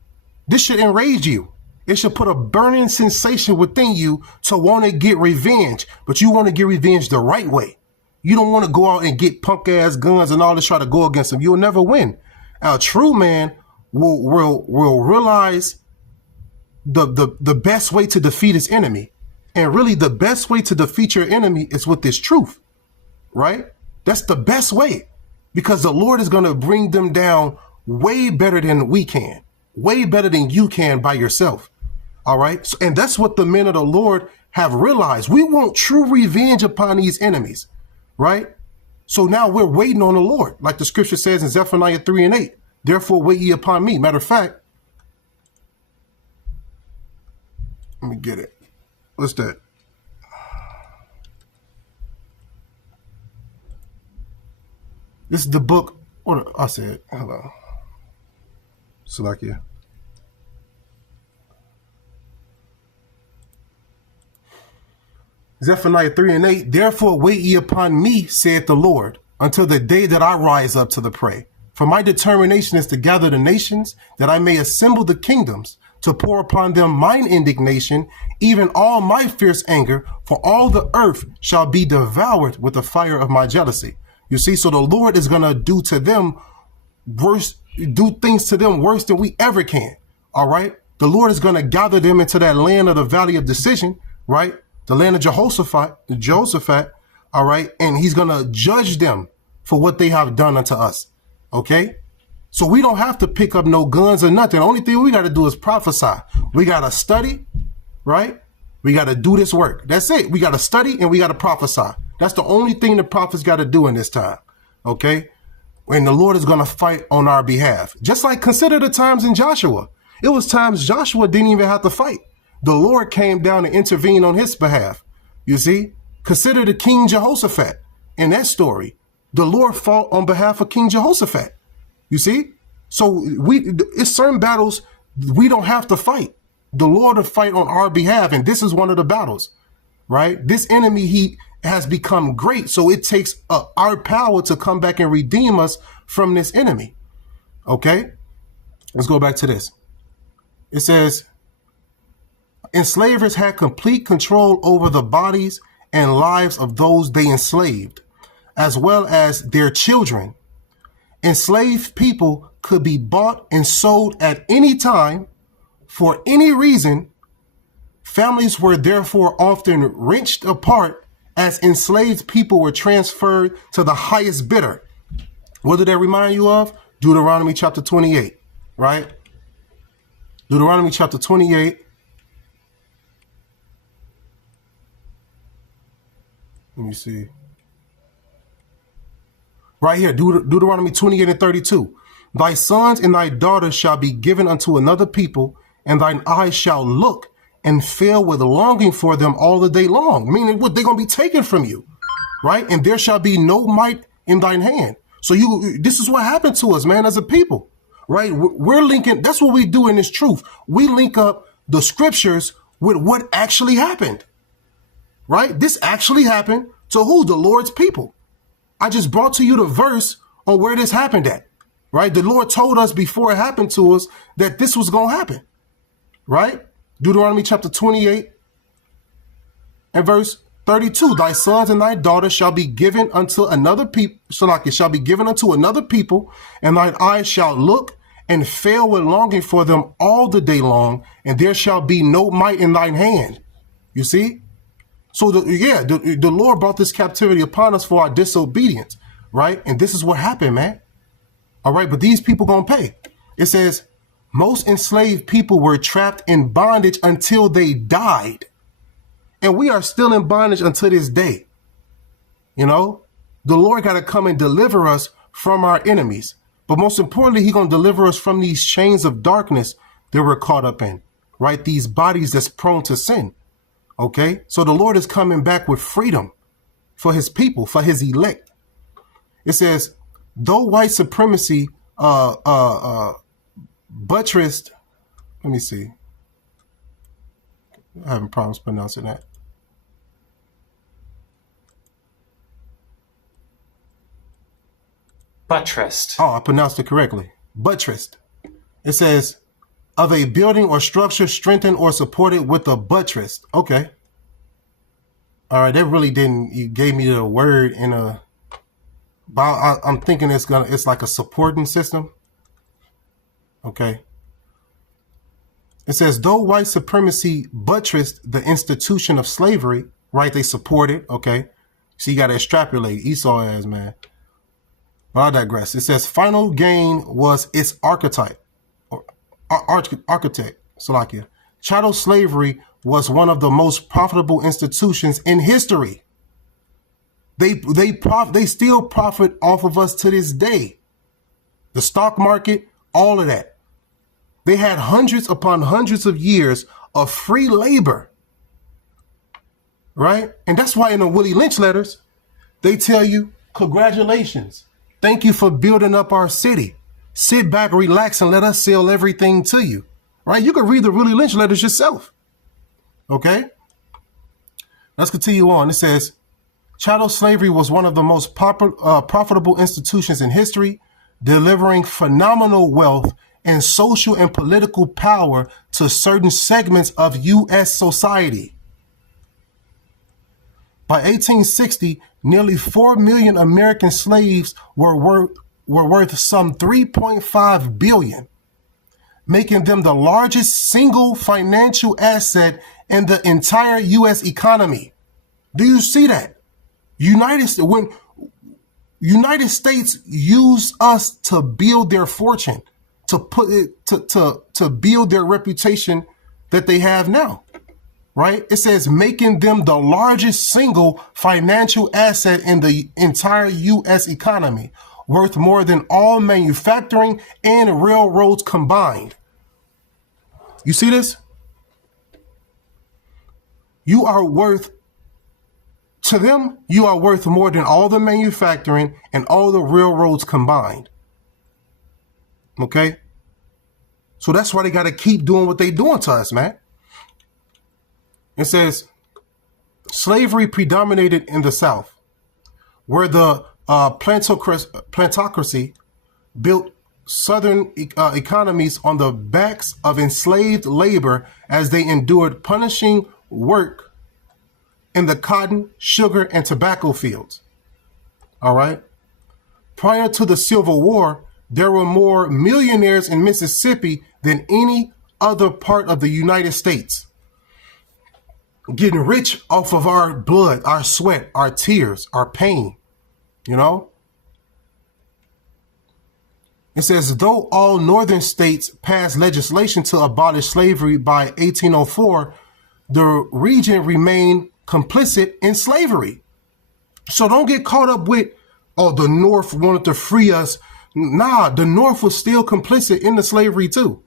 this should enrage you. It should put a burning sensation within you to want to get revenge, but you want to get revenge the right way. You don't want to go out and get punk ass guns and all this, try to go against them. You'll never win. A true man will realize the best way to defeat his enemy. And really the best way to defeat your enemy is with this truth, right? That's the best way, because the Lord is going to bring them down way better than we can, way better than you can by yourself. All right. So, and that's what the men of the Lord have realized. We want true revenge upon these enemies, right? So now we're waiting on the Lord, like the scripture says in Zephaniah 3:8. Therefore wait ye upon me. Matter of fact, let me get it. What's that? This is the book. What I said. Hold on. Salakia. Zephaniah 3:8. Therefore wait ye upon me, saith the Lord, until the day that I rise up to the prey. For my determination is to gather the nations, that I may assemble the kingdoms, to pour upon them mine indignation, even all my fierce anger, for all the earth shall be devoured with the fire of my jealousy. You see, so the Lord is going to do to them worse, do things to them worse than we ever can. All right. The Lord is going to gather them into that land of the valley of decision, right? The land of Jehoshaphat. All right. And he's going to judge them for what they have done unto us. Okay. So we don't have to pick up no guns or nothing. The only thing we got to do is prophesy. We got to study, right? We got to do this work. That's it. We got to study and we got to prophesy. That's the only thing the prophets got to do in this time. Okay. And the Lord is going to fight on our behalf. Just like consider the times in Joshua. It was times Joshua didn't even have to fight. The Lord came down and intervened on his behalf. You see, consider the King Jehoshaphat in that story. The Lord fought on behalf of King Jehoshaphat. You see, so it's certain battles we don't have to fight. The Lord will fight on our behalf. And this is one of the battles, right? This enemy, he has become great. So it takes our power to come back and redeem us from this enemy. Okay, let's go back to this. It says, enslavers had complete control over the bodies and lives of those they enslaved, as well as their children. Enslaved people could be bought and sold at any time for any reason. Families were therefore often wrenched apart as enslaved people were transferred to the highest bidder. What did that remind you of? Deuteronomy chapter 28, right? Deuteronomy chapter 28. Let me see. Right here, Deuteronomy 28 and 32. Thy sons and thy daughters shall be given unto another people, and thine eyes shall look and fail with longing for them all the day long. Meaning what? They're going to be taken from you, right? And there shall be no might in thine hand. So this is what happened to us, man, as a people, right? We're linking, that's what we do in this truth. We link up the scriptures with what actually happened, right? This actually happened to who? The Lord's people. I just brought to you the verse on where this happened at, right? The Lord told us before it happened to us that this was going to happen, right? Deuteronomy chapter 28 and verse 32. Thy sons and thy daughters shall be given unto another people, shall be given unto another people, and thine eyes shall look and fail with longing for them all the day long, and there shall be no might in thine hand. You see? So the Lord brought this captivity upon us for our disobedience, right? And this is what happened, man. All right, but these people gonna pay. It says, most enslaved people were trapped in bondage until they died. And we are still in bondage until this day. You know, the Lord got to come and deliver us from our enemies. But most importantly, he's going to deliver us from these chains of darkness that we're caught up in, right? These bodies that's prone to sin. Okay, so the Lord is coming back with freedom for his people, for his elect. It says, though white supremacy buttressed, let me see. I'm having problems pronouncing that. Buttressed. Oh, I pronounced it correctly. Buttressed. It says, of a building or structure strengthened or supported with a buttress. Okay. All right, that really didn't, you gave me the word in a, I'm thinking it's like a supporting system. Okay. It says, though white supremacy buttressed the institution of slavery, right? They support it. Okay. So you got to extrapolate Esau as, man. But I digress. It says, final gain was its archetype. Architect, Salakia. Chattel slavery was one of the most profitable institutions in history. They still profit off of us to this day. The stock market, all of that. They had hundreds upon hundreds of years of free labor, right? And that's why in the Willie Lynch letters, they tell you, congratulations. Thank you for building up our city. Sit back, relax, and let us sell everything to you, right? You can read the Willie Lynch letters yourself, okay? Let's continue on. It says, chattel slavery was one of the most profitable institutions in history, delivering phenomenal wealth and social and political power to certain segments of U.S. society. By 1860, nearly 4 million American slaves were worth some $3.5 billion, making them the largest single financial asset in the entire U.S. economy. Do you see that? When United States used us to build their fortune, to build their reputation that they have now, right? It says making them the largest single financial asset in the entire U.S. economy, worth more than all manufacturing and railroads combined. You see this? You are worth, to them, you are worth more than all the manufacturing and all the railroads combined. Okay? So that's why they got to keep doing what they doing to us, man. It says, slavery predominated in the South, where the plantocracy built Southern economies on the backs of enslaved labor as they endured punishing work in the cotton, sugar, and tobacco fields. All right. Prior to the Civil War, there were more millionaires in Mississippi than any other part of the United States, getting rich off of our blood, our sweat, our tears, our pain, you know? It says, though all northern states passed legislation to abolish slavery by 1804, the region remained complicit in slavery. So don't get caught up with, oh, the North wanted to free us. Nah, the North was still complicit in the slavery too.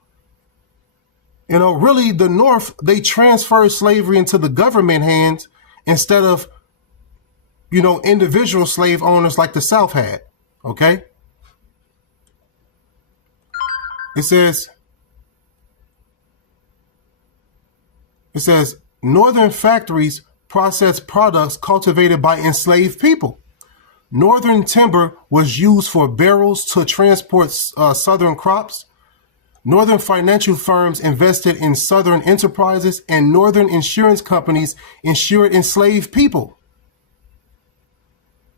You know, really, the North, they transferred slavery into the government hands instead of, you know, individual slave owners like the South had. Okay. It says, northern factories process products cultivated by enslaved people. Northern timber was used for barrels to transport southern crops. Northern financial firms invested in southern enterprises, and northern insurance companies insured enslaved people.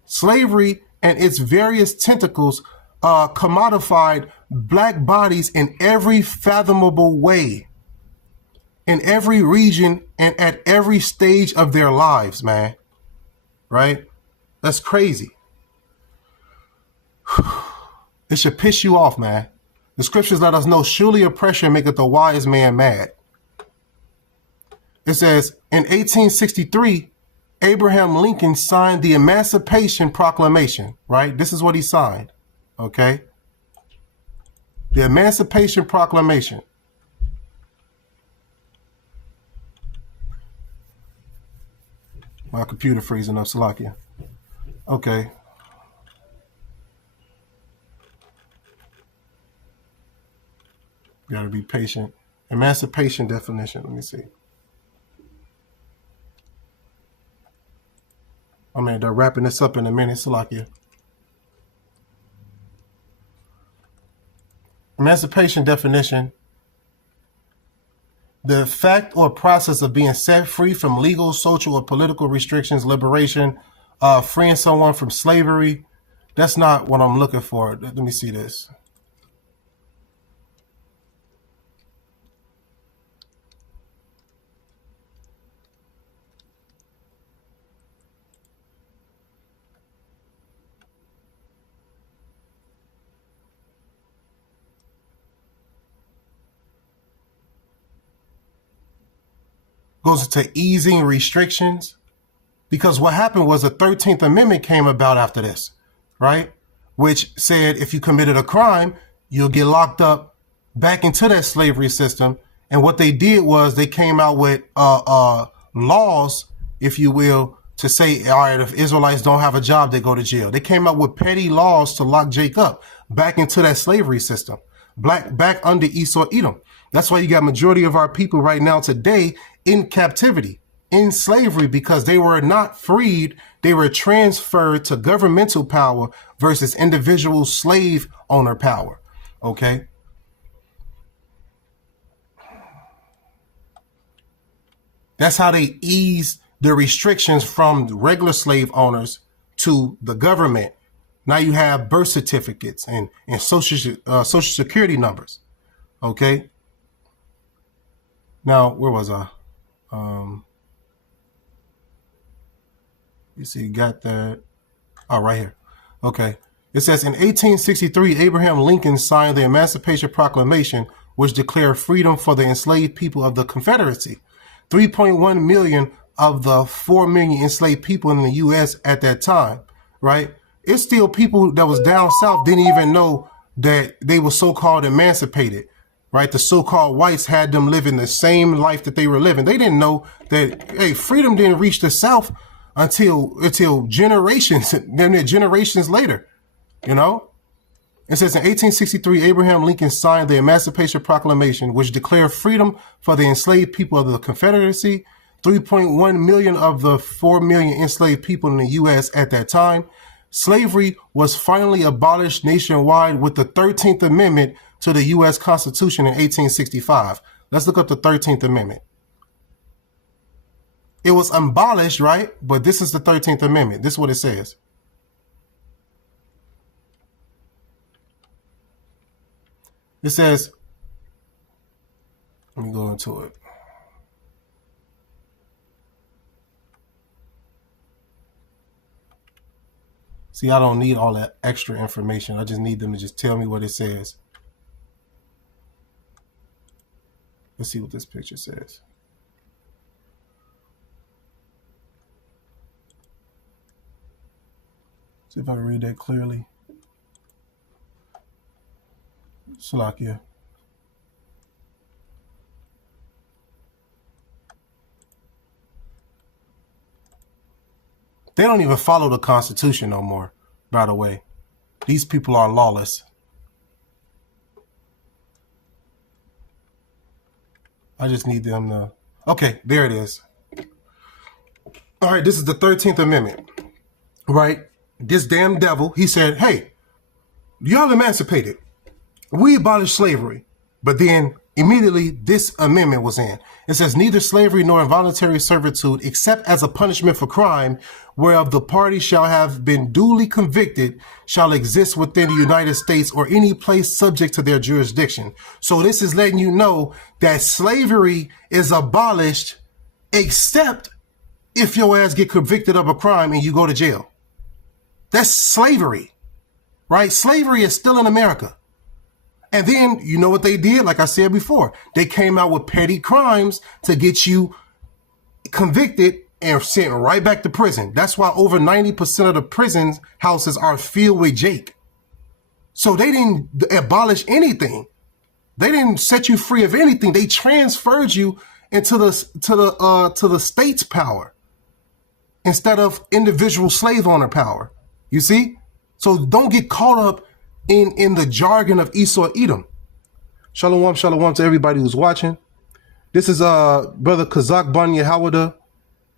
Slavery and its various tentacles commodified black bodies in every fathomable way, in every region and at every stage of their lives, man. Right? That's crazy. It should piss you off, man. The scriptures let us know, surely oppression maketh the wise man mad. It says, in 1863, Abraham Lincoln signed the Emancipation Proclamation, right? This is what he signed, okay? The Emancipation Proclamation. My computer freezing up, Salakia. Okay. Got to be patient. Emancipation definition. Let me see. I mean, they're wrapping this up in a minute, Salakia. Emancipation definition. The fact or process of being set free from legal, social, or political restrictions, liberation, freeing someone from slavery. That's not what I'm looking for. Let me see this. Goes into easing restrictions, because what happened was the 13th Amendment came about after this, right? Which said if you committed a crime, you'll get locked up back into that slavery system. And what they did was they came out with laws, if you will, to say, all right, if Israelites don't have a job, they go to jail. They came out with petty laws to lock Jake up back into that slavery system, back under Esau Edom. That's why you got majority of our people right now today in captivity, in slavery, because they were not freed. They were transferred to governmental power versus individual slave owner power. Okay. That's how they eased the restrictions from regular slave owners to the government. Now you have birth certificates and social security numbers. Okay. Now, where was I? You see, got that. Oh, right here. Okay. It says in 1863, Abraham Lincoln signed the Emancipation Proclamation, which declared freedom for the enslaved people of the Confederacy. 3.1 million of the 4 million enslaved people in the U.S. at that time, right? It's still people that was down south didn't even know that they were so-called emancipated. Right, the so-called whites had them living the same life that they were living. They didn't know that, hey, freedom didn't reach the South until generations, then generations later. You know, it says in 1863, Abraham Lincoln signed the Emancipation Proclamation, which declared freedom for the enslaved people of the Confederacy. 3.1 million of the 4 million enslaved people in the U.S. at that time. Slavery was finally abolished nationwide with the 13th Amendment to the U.S. Constitution in 1865. Let's look up the 13th Amendment. It was abolished, right? But this is the 13th Amendment. This is what it says. It says, let me go into it. See, I don't need all that extra information. I just need them to just tell me what it says. Let's see what this picture says. See if I can read that clearly. Salakia. They don't even follow the Constitution no more, by the way. These people are lawless. I just need them to... Okay, there it is. All right, this is the 13th Amendment, right? This damn devil, he said, hey, y'all emancipated. We abolished slavery. But then immediately this amendment was in. It says, neither slavery nor involuntary servitude, except as a punishment for crime, whereof the party shall have been duly convicted, shall exist within the United States or any place subject to their jurisdiction. So this is letting you know that slavery is abolished except if your ass get convicted of a crime and you go to jail. That's slavery, right? Slavery is still in America. And then, you know what they did? Like I said before, they came out with petty crimes to get you convicted and sent right back to prison. That's why over 90% of the prison houses are filled with Jake. So they didn't abolish anything. They didn't set you free of anything. They transferred you into the state's power instead of individual slave owner power. You see? So don't get caught up in the jargon of Esau Edom. Shalom, shalom to everybody who's watching. This is Brother Kazak Ban Yehawada,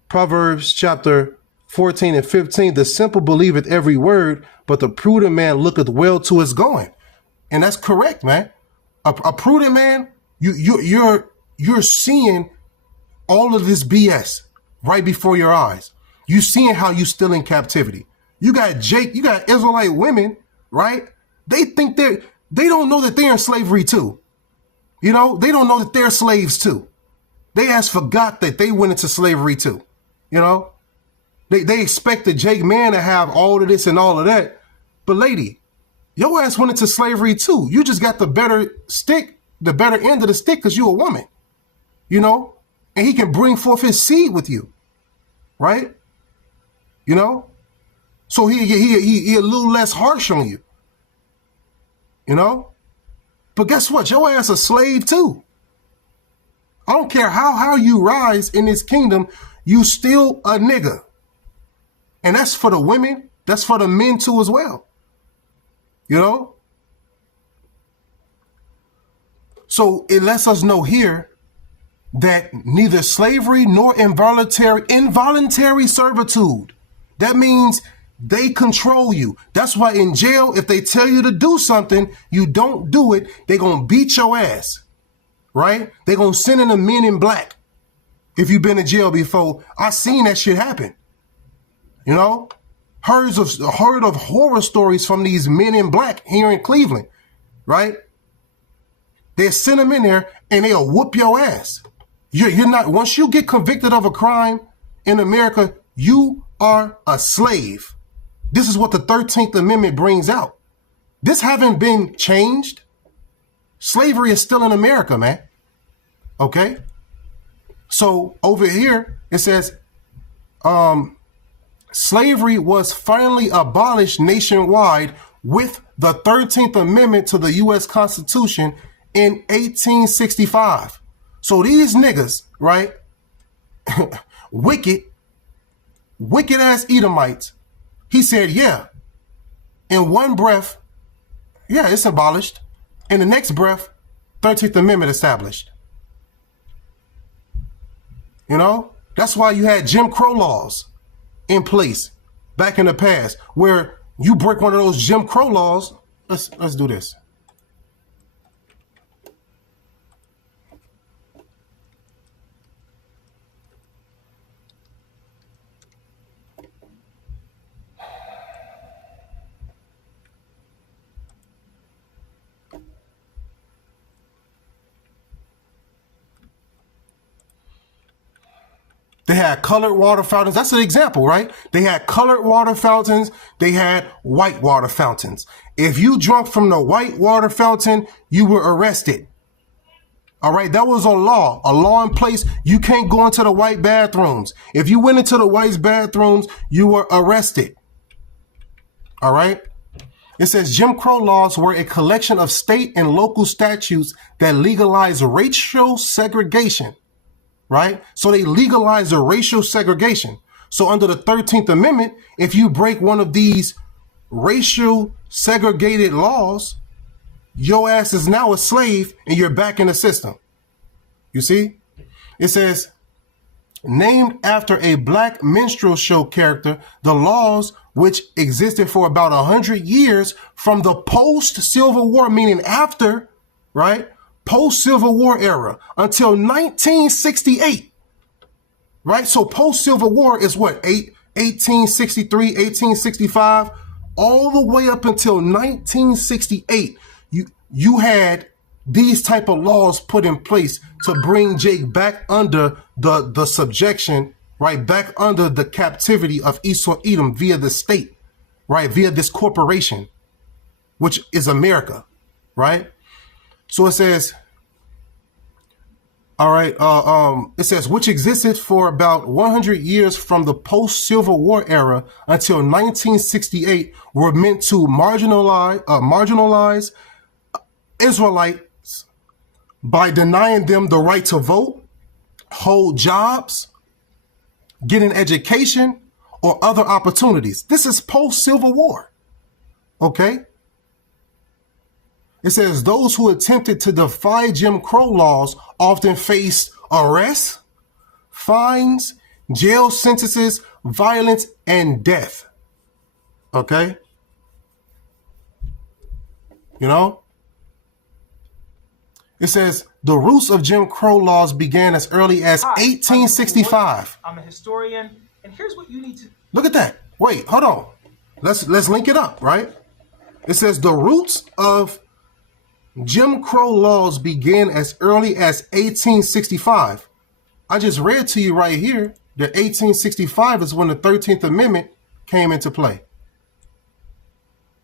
Proverbs chapter 14 and 15. The simple believeth every word, but the prudent man looketh well to his going. And that's correct, man. A prudent man, you're seeing all of this BS right before your eyes. You seeing how you still in captivity. You got Jake, you got Israelite women, right? They think they don't know that they're in slavery too. You know, they don't know that they're slaves too. They has forgot that they went into slavery too. You know, they expect the Jake man to have all of this and all of that. But lady, your ass went into slavery too. You just got the better stick, the better end of the stick because you're a woman, you know, and he can bring forth his seed with you. Right. You know, so he a little less harsh on you. You know, but guess what? Your ass a slave too. I don't care how you rise in this kingdom, you still a nigga. And that's for the women. That's for the men too as well. You know? So it lets us know here that neither slavery nor involuntary servitude. That means they control you. That's why in jail, if they tell you to do something, you don't do it, they're going to beat your ass, right? They're going to send in the men in black. If you've been in jail before, I've seen that shit happen. You know, heard of horror stories from these men in black here in Cleveland, right? They send them in there and they'll whoop your ass. You're not, once you get convicted of a crime in America, you are a slave. This is what the 13th Amendment brings out. This haven't been changed. Slavery is still in America, man. Okay? So over here, it says, slavery was finally abolished nationwide with the 13th Amendment to the U.S. Constitution in 1865. So these niggas, right, wicked ass Edomites, he said, yeah, in one breath, yeah, it's abolished. In the next breath, 13th Amendment established. You know, that's why you had Jim Crow laws in place back in the past, where you break one of those Jim Crow laws. Let's do this. They had colored water fountains. That's an example, right? They had colored water fountains. They had white water fountains. If you drunk from the white water fountain, you were arrested. All right, that was a law in place. You can't go into the white bathrooms. If you went into the white bathrooms, you were arrested. All right. It says Jim Crow laws were a collection of state and local statutes that legalized racial segregation, right? So they legalized the racial segregation. So under the 13th Amendment, if you break one of these racial segregated laws, your ass is now a slave and you're back in the system. You see? It says, named after a black minstrel show character, the laws, which existed for about 100 years from the post-Civil War, meaning after, right? Post-Civil War era until 1968, right? So post-Civil War is what, 1863, 1865, all the way up until 1968. You had these type of laws put in place to bring Jake back under the subjection, right? Back under the captivity of Esau Edom via the state, right? Via this corporation, which is America, right? So it says, all right, it says, which existed for about 100 years from the post-Civil War era until 1968, were meant to marginalize Israelites by denying them the right to vote, hold jobs, get an education, or other opportunities. This is post-Civil War, okay? It says those who attempted to defy Jim Crow laws often faced arrest, fines, jail sentences, violence, and death, okay? You know? It says the roots of Jim Crow laws began as early as 1865. I'm a historian, and here's what you need to... Look at that. Wait, hold on. Let's link it up, right? It says the roots of Jim Crow laws began as early as 1865. I just read to you right here that 1865 is when the 13th Amendment came into play.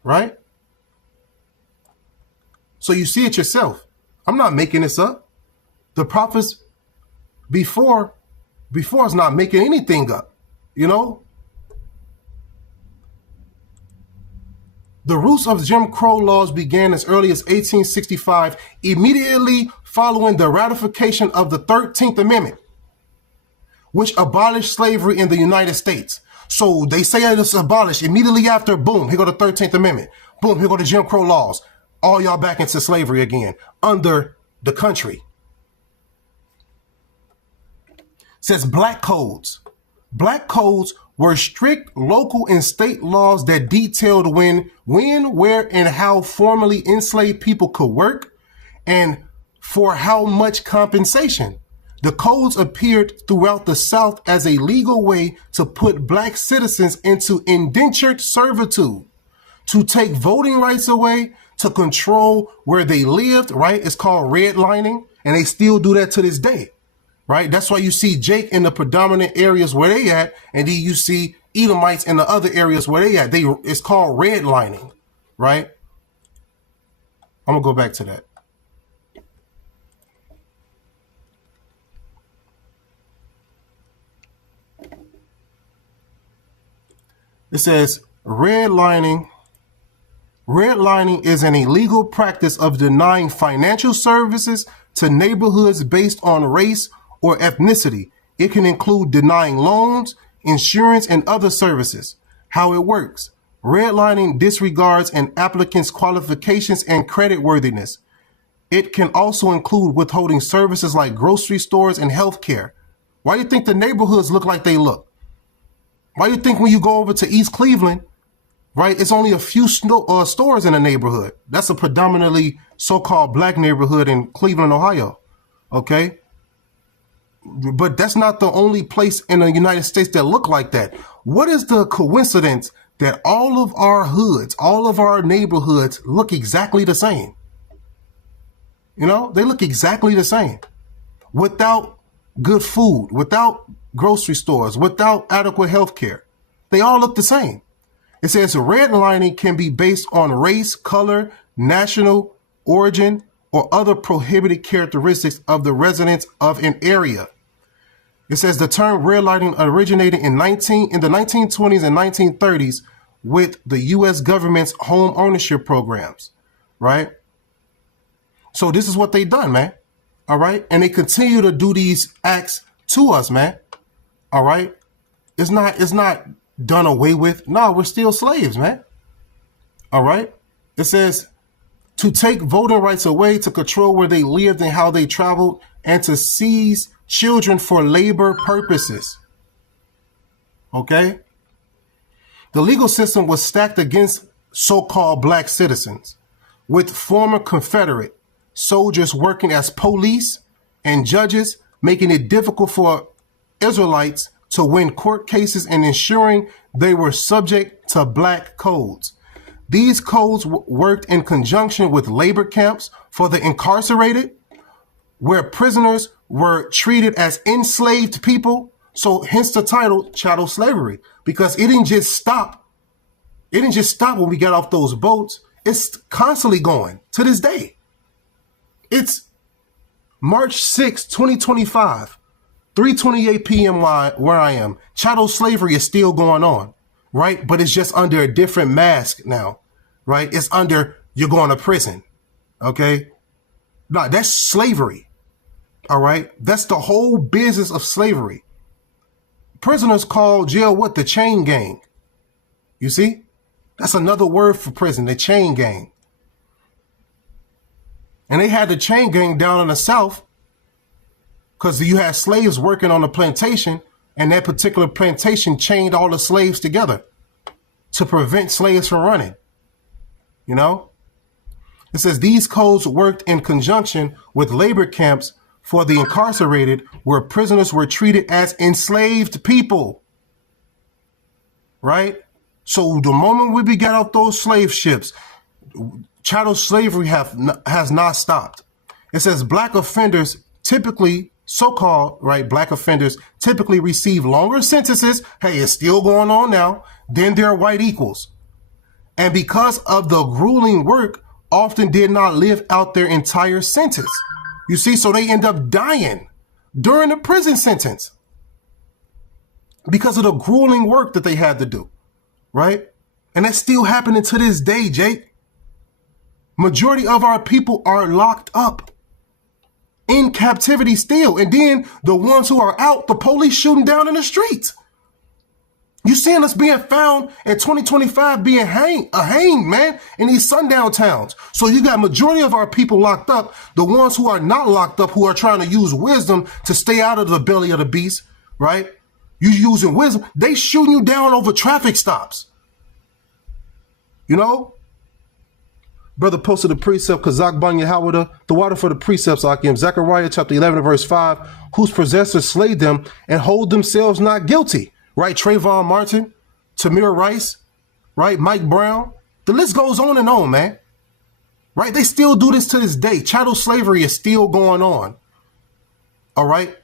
Right? So you see it yourself. I'm not making this up. The prophets before is not making anything up, you know? The roots of Jim Crow laws began as early as 1865, immediately following the ratification of the 13th Amendment, which abolished slavery in the United States. So they say it's abolished immediately after, boom, here go the 13th Amendment. Boom, here go the Jim Crow laws. All y'all back into slavery again under the country. It says black codes. Black codes were strict local and state laws that detailed when, where, and how formerly enslaved people could work and for how much compensation. The codes appeared throughout the South as a legal way to put black citizens into indentured servitude, to take voting rights away, to control where they lived, right? It's called redlining, and they still do that to this day, right? That's why you see Jake in the predominant areas where they at, and then you see Edomites in the other areas where they at. It's called redlining, right? I'm gonna go back to that. It says redlining is an illegal practice of denying financial services to neighborhoods based on race or ethnicity. It can include denying loans, insurance, and other services. How it works. Redlining disregards an applicant's qualifications and creditworthiness. It can also include withholding services like grocery stores and healthcare. Why do you think the neighborhoods look like they look? Why do you think when you go over to East Cleveland, right, it's only a few stores in the neighborhood? That's a predominantly so-called black neighborhood in Cleveland, Ohio, okay? But that's not the only place in the United States that look like that. What is the coincidence that all of our hoods, all of our neighborhoods look exactly the same? You know, they look exactly the same. Without good food, without grocery stores without adequate health care. They all look the same. It says redlining can be based on race, color, national origin, or other prohibited characteristics of the residents of an area. It says the term redlining originated in the 1920s and 1930s with the U.S. government's home ownership programs, right? So this is what they done, man. All right. And they continue to do these acts to us, man. All right. It's not done away with. No, we're still slaves, man. All right. It says to take voting rights away, to control where they lived and how they traveled, and to seize children for labor purposes. Okay. The legal system was stacked against so-called black citizens, with former Confederate soldiers working as police and judges, making it difficult for Israelites to win court cases and ensuring they were subject to black codes. These codes worked in conjunction with labor camps for the incarcerated, where prisoners were treated as enslaved people. So hence the title chattel slavery, because it didn't just stop. It didn't just stop when we got off those boats. It's constantly going to this day. It's March 6, 2025, 3:28 p.m. where I am. Chattel slavery is still going on, right? But it's just under a different mask now, right? It's under you're going to prison, okay? No, that's slavery, all right? That's the whole business of slavery. Prisoners call jail what? The chain gang. You see? That's another word for prison, the chain gang. And they had the chain gang down in the South because you had slaves working on the plantation, and that particular plantation chained all the slaves together to prevent slaves from running. You know? It says these codes worked in conjunction with labor camps for the incarcerated, where prisoners were treated as enslaved people. Right? So the moment we got off those slave ships, chattel slavery has not stopped. It says black offenders typically, so-called, right, black offenders typically receive longer sentences. Hey, it's still going on now, than their white equals. And because of the grueling work, often did not live out their entire sentence. You see, so they end up dying during the prison sentence because of the grueling work that they had to do, right? And that's still happening to this day, Jake. Majority of our people are locked up in captivity still. And then the ones who are out, the police shooting down in the streets. You seeing us being found in 2025 being hanged, man, in these sundown towns. So you got majority of our people locked up. The ones who are not locked up, who are trying to use wisdom to stay out of the belly of the beast, right? You using wisdom. They shooting you down over traffic stops. You know? Brother posted the precept, Kazak Banya Hawada, the water for the precepts, Akim, Zechariah chapter 11 verse 5, whose possessors slay them and hold themselves not guilty. Right, Trayvon Martin, Tamir Rice, right, Mike Brown. The list goes on and on, man. Right, they still do this to this day. Chattel slavery is still going on. All right.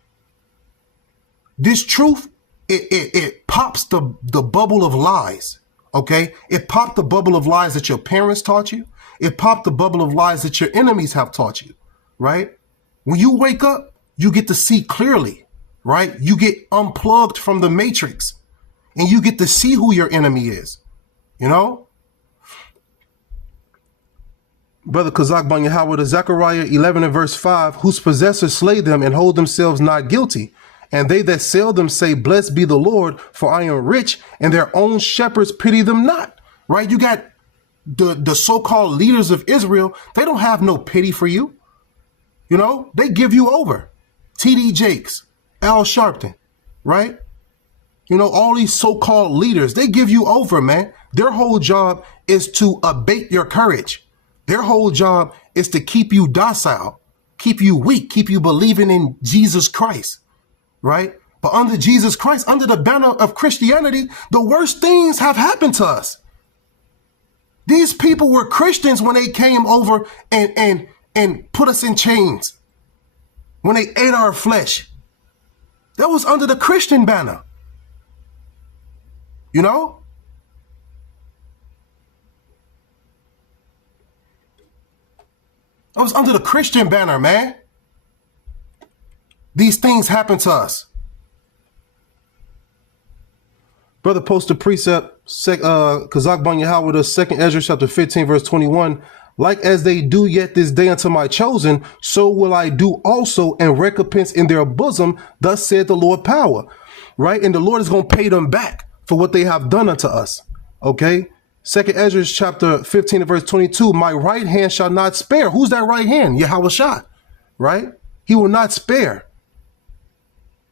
This truth, it pops the bubble of lies. Okay, it popped the bubble of lies that your parents taught you. It popped the bubble of lies that your enemies have taught you. Right, when you wake up, you get to see clearly. Right? You get unplugged from the matrix and you get to see who your enemy is. You know? Brother Kazak Banya Howard, Zechariah 11 and verse 5, whose possessors slay them and hold themselves not guilty. And they that sell them say, blessed be the Lord, for I am rich, and their own shepherds pity them not. Right? You got the so-called leaders of Israel. They don't have no pity for you. You know? They give you over. T.D. Jakes, Al Sharpton, right? You know, all these so-called leaders, they give you over, man. Their whole job is to abate your courage. Their whole job is to keep you docile, keep you weak, keep you believing in Jesus Christ, right? But under Jesus Christ, under the banner of Christianity, the worst things have happened to us. These people were Christians when they came over and put us in chains, when they ate our flesh. That was under the Christian banner. You know? That was under the Christian banner, man. These things happen to us. Brother posted precept, Kazak Banya Howard, 2nd Ezra chapter 15, verse 21. Like as they do yet this day unto my chosen, so will I do also, and recompense in their bosom, thus said the Lord power. Right? And the Lord is going to pay them back for what they have done unto us. Okay? 2nd Ezra chapter 15 and verse 22. My right hand shall not spare. Who's that right hand? Yahweh Shah. Right? He will not spare.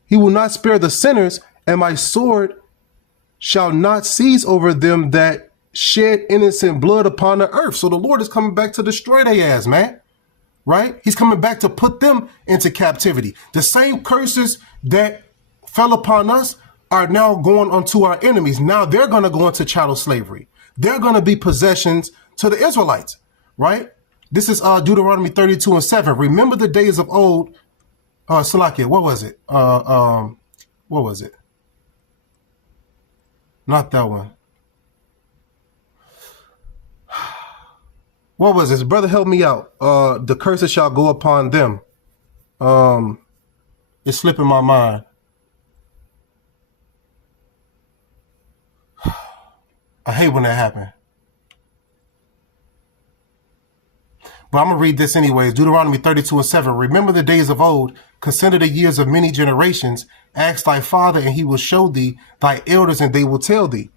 He will not spare the sinners, and my sword shall not cease over them that shed innocent blood upon the earth. So the Lord is coming back to destroy their ass, man. Right? He's coming back to put them into captivity. The same curses that fell upon us are now going onto our enemies. Now they're going to go into chattel slavery. They're going to be possessions to the Israelites. Right? This is Deuteronomy 32 and 7. Remember the days of old. Salakia, what was it? What was it? Not that one. What was this? Brother, help me out. The curses shall go upon them. It's slipping my mind. I hate when that happens. But I'm going to read this anyways. Deuteronomy 32 and 7. Remember the days of old. Consider the years of many generations. Ask thy father, and he will show thee, thy elders, and they will tell thee.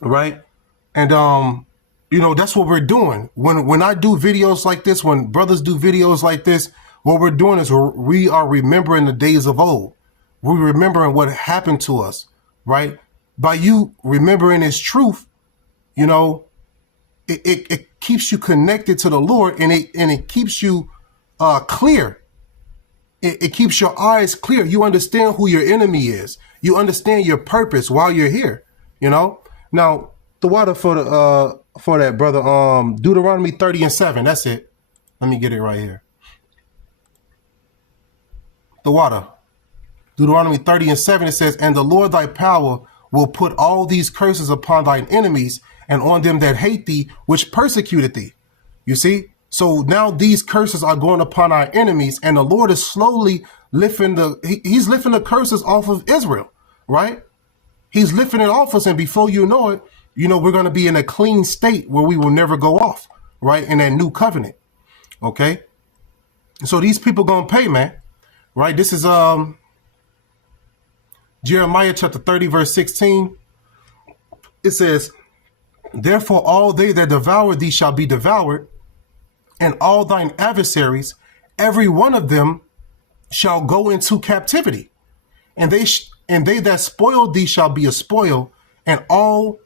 Right? And, that's what we're doing. When I do videos like this, when brothers do videos like this, what we're doing is we are remembering the days of old. We're remembering what happened to us, right? By you remembering His truth, it keeps you connected to the Lord, and it keeps you clear. It keeps your eyes clear. You understand who your enemy is. You understand your purpose while you're here. Now the water for that, brother. Deuteronomy 30 and 7. That's it. Let me get it right here. The water. Deuteronomy 30 and 7. It says, and the Lord thy power will put all these curses upon thine enemies and on them that hate thee, which persecuted thee. You see? So now these curses are going upon our enemies, and the Lord is slowly lifting he's lifting the curses off of Israel, right? He's lifting it off us, and before you know it, we're going to be in a clean state where we will never go off, right? In that new covenant. Okay? So these people going to pay, man. Right? This is Jeremiah chapter 30, verse 16. It says, therefore all they that devour thee shall be devoured, and all thine adversaries, every one of them, shall go into captivity. And they that spoil thee shall be a spoil, and all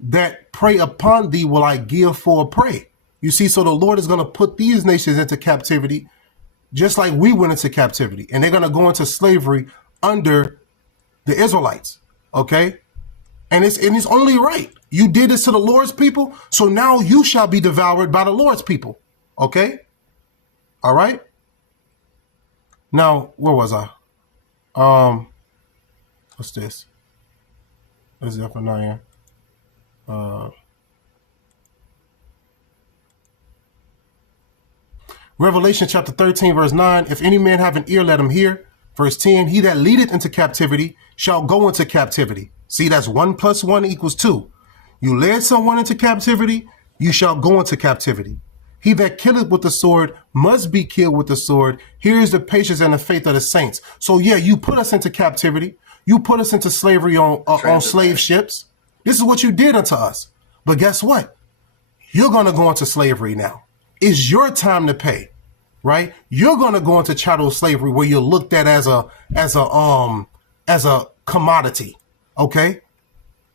that prey upon thee will I give for a prey. You see, so the Lord is going to put these nations into captivity, just like we went into captivity, and they're going to go into slavery under the Israelites. Okay? And it's only right. You did this to the Lord's people, so now you shall be devoured by the Lord's people. Okay? All right? Now, where was I? What's this? What is Zephaniah? Revelation chapter 13, verse 9. If any man have an ear, let him hear. Verse 10, he that leadeth into captivity shall go into captivity. See, that's 1 + 1 = 2. You led someone into captivity, you shall go into captivity. He that killeth with the sword must be killed with the sword. Here is the patience and the faith of the saints. So yeah, you put us into captivity. You put us into slavery on slave ships. This is what you did unto us. But guess what? You're going to go into slavery now. It's your time to pay, right? You're going to go into chattel slavery where you're looked at as a commodity. Okay?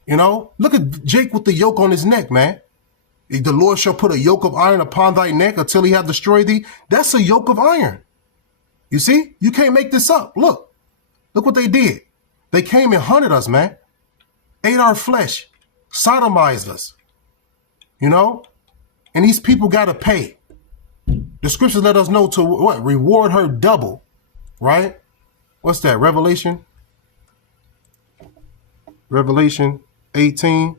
Look at Jake with the yoke on his neck, man. The Lord shall put a yoke of iron upon thy neck until he have destroyed thee. That's a yoke of iron. You see? You can't make this up. Look what they did. They came and hunted us, man. Ate our flesh. Sodomized us. And these people got to pay. The scriptures let us know to what? Reward her double, right? what's that? Revelation 18.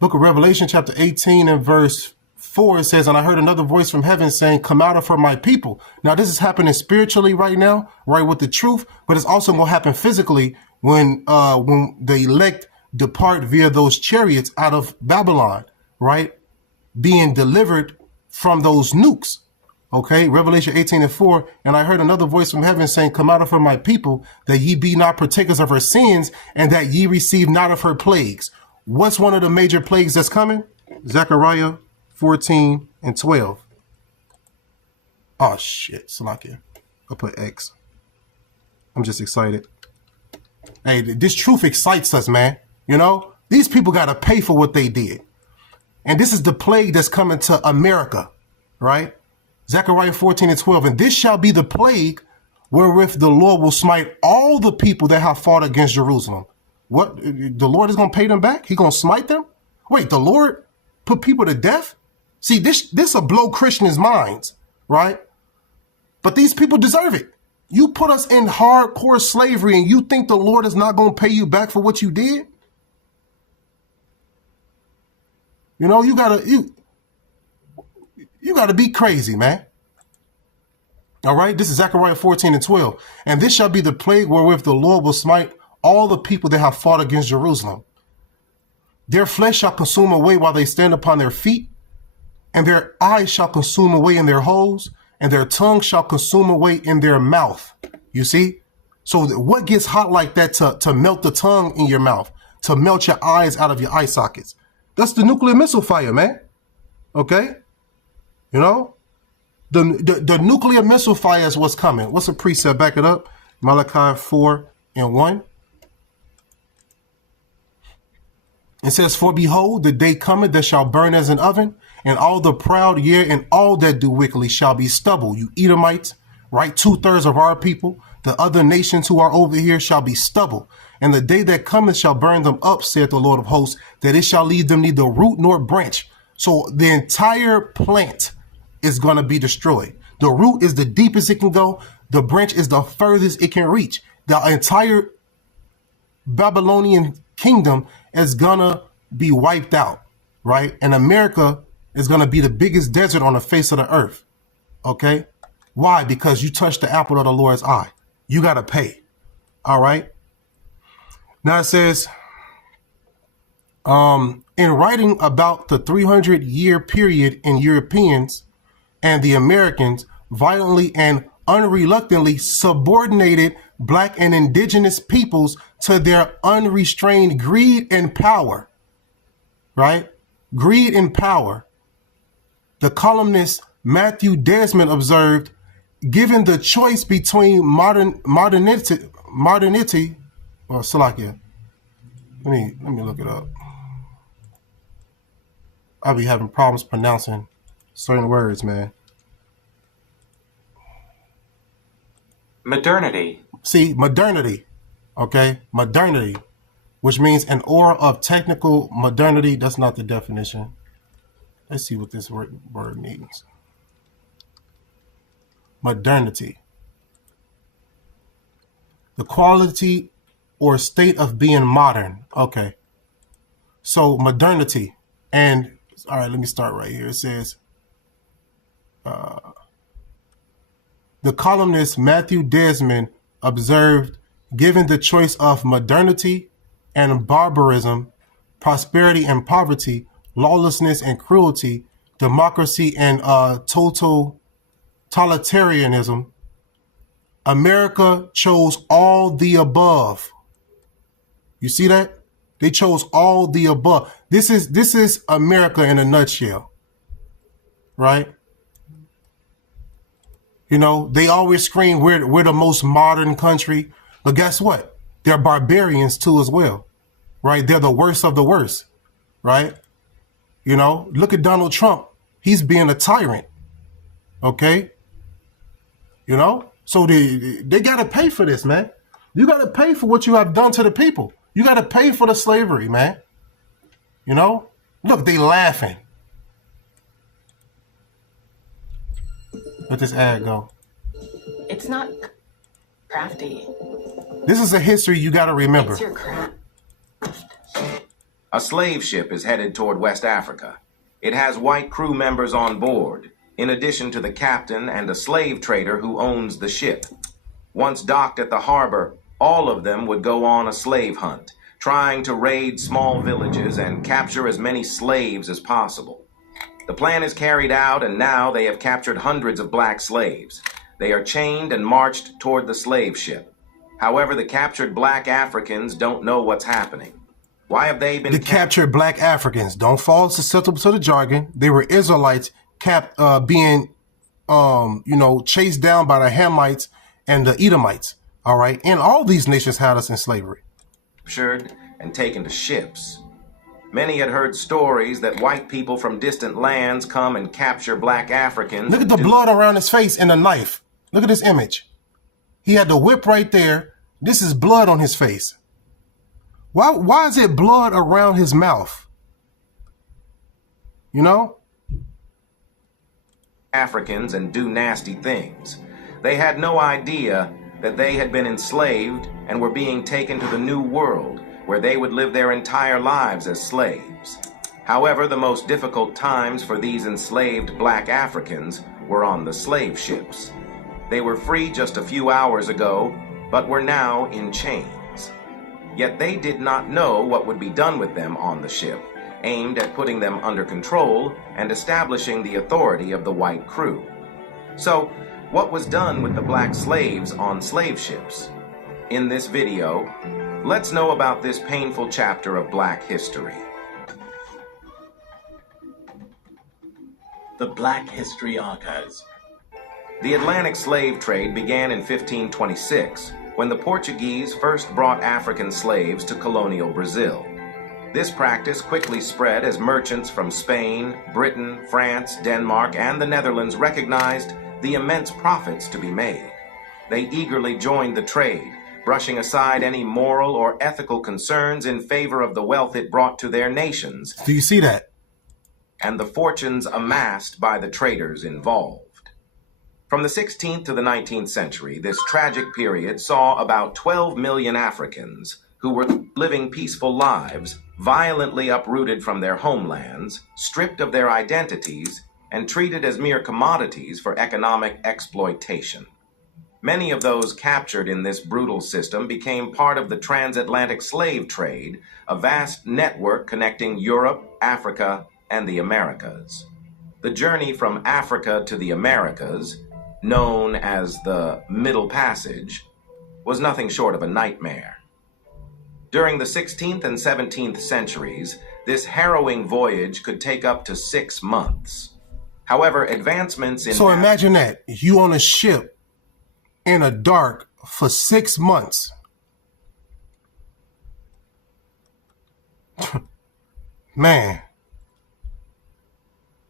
Book of Revelation, chapter 18 and verse 4, it says, and I heard another voice from heaven saying, come out of her, my people. Now, this is happening spiritually right now, right, with the truth, but it's also going to happen physically when the elect depart via those chariots out of Babylon, right, being delivered from those nukes. Okay, Revelation 18 and 4, and I heard another voice from heaven saying, come out of her, my people, that ye be not partakers of her sins, and that ye receive not of her plagues. What's one of the major plagues that's coming? Zechariah 14 and 12. Oh, shit. Salakia. I'll put X. I'm just excited. Hey, this truth excites us, man. You know, these people got to pay for what they did. And this is the plague that's coming to America, right? Zechariah 14 and 12. And this shall be the plague wherewith the Lord will smite all the people that have fought against Jerusalem. What? The Lord is going to pay them back? He going to smite them? Wait, the Lord put people to death? See, this will blow Christians' minds, right? But these people deserve it. You put us in hardcore slavery and you think the Lord is not going to pay you back for what you did? You know, you gotta be crazy, man. All right, this is Zechariah 14 and 12. And this shall be the plague wherewith the Lord will smite all the people that have fought against Jerusalem. Their flesh shall consume away while they stand upon their feet, and their eyes shall consume away in their holes, and their tongue shall consume away in their mouth. You see? So what gets hot like that to melt the tongue in your mouth, to melt your eyes out of your eye sockets? That's the nuclear missile fire, man. Okay? You know? The nuclear missile fire is what's coming. What's a precept? Back it up. Malachi 4 and 1. It says, for behold, the day cometh that shall burn as an oven, and all the proud, yea, and all that do wickedly shall be stubble. You Edomites, right? 2/3 of our people, the other nations who are over here shall be stubble. And the day that cometh shall burn them up, saith the Lord of hosts, that it shall leave them neither root nor branch. So the entire plant is going to be destroyed. The root is the deepest it can go. The branch is the furthest it can reach. The entire Babylonian kingdom is gonna be wiped out, right? And America is gonna be the biggest desert on the face of the earth. Okay? Why? Because you touched the apple of the Lord's eye. You gotta pay. All right. Now it says, in writing about the 300-year period in Europeans and the Americans violently and unreluctantly subordinated Black and indigenous peoples to their unrestrained greed and power, right? Greed and power. The columnist Matthew Desmond observed, given the choice between modernity, well, Salakia, let me look it up. I'll be having problems pronouncing certain words, man. Modernity. See, modernity, okay? Modernity, which means an aura of technical modernity. That's not the definition. Let's see what this word means. Modernity. The quality or state of being modern. Okay. So modernity. And, all right, let me start right here. It says, the columnist Matthew Desmond observed, given the choice of modernity and barbarism, prosperity and poverty, lawlessness and cruelty, democracy and totalitarianism, America chose all the above. You see that? They chose all the above. This is America in a nutshell, right? You know, they always scream we're the most modern country, but guess what? They're barbarians too as well, right? They're the worst of the worst, right? You know, look at Donald Trump. He's being a tyrant, okay? You know, so they got to pay for this, man. You got to pay for what you have done to the people. You got to pay for the slavery, man. You know, look, they laughing. Let this ad go. It's not crafty. This is a history you got to remember. It's your craft. A slave ship is headed toward West Africa. It has white crew members on board, in addition to the captain and a slave trader who owns the ship. Once docked at the harbor, all of them would go on a slave hunt, trying to raid small villages and capture as many slaves as possible. The plan is carried out, and now they have captured hundreds of black slaves. They are chained and marched toward the slave ship. However, the captured black Africans don't know what's happening. Why have they been captured black Africans? Don't fall susceptible to the jargon. They were Israelites being chased down by the Hamites and the Edomites. All right. And all these nations had us in slavery. Captured and taken to ships. Many had heard stories that white people from distant lands come and capture black Africans. Look at the blood around his face and the knife. Look at this image. He had the whip right there. This is blood on his face. Why is it blood around his mouth? You know? Africans and do nasty things. They had no idea that they had been enslaved and were being taken to the New World, where they would live their entire lives as slaves. However, the most difficult times for these enslaved black Africans were on the slave ships. They were free just a few hours ago, but were now in chains. Yet they did not know what would be done with them on the ship, aimed at putting them under control and establishing the authority of the white crew. So, what was done with the black slaves on slave ships? In this video, let's know about this painful chapter of black history. The Black History Archives. The Atlantic slave trade began in 1526, when the Portuguese first brought African slaves to colonial Brazil. This practice quickly spread as merchants from Spain, Britain, France, Denmark, and the Netherlands recognized the immense profits to be made. They eagerly joined the trade, brushing aside any moral or ethical concerns in favor of the wealth it brought to their nations. Do you see that? And the fortunes amassed by the traders involved. From the 16th to the 19th century, this tragic period saw about 12 million Africans who were living peaceful lives, violently uprooted from their homelands, stripped of their identities, and treated as mere commodities for economic exploitation. Many of those captured in this brutal system became part of the transatlantic slave trade, a vast network connecting Europe, Africa, and the Americas. The journey from Africa to the Americas, known as the Middle Passage, was nothing short of a nightmare. During the 16th and 17th centuries, this harrowing voyage could take up to 6 months. However, advancements in... So imagine that. You on a ship in the dark for 6 months. Man,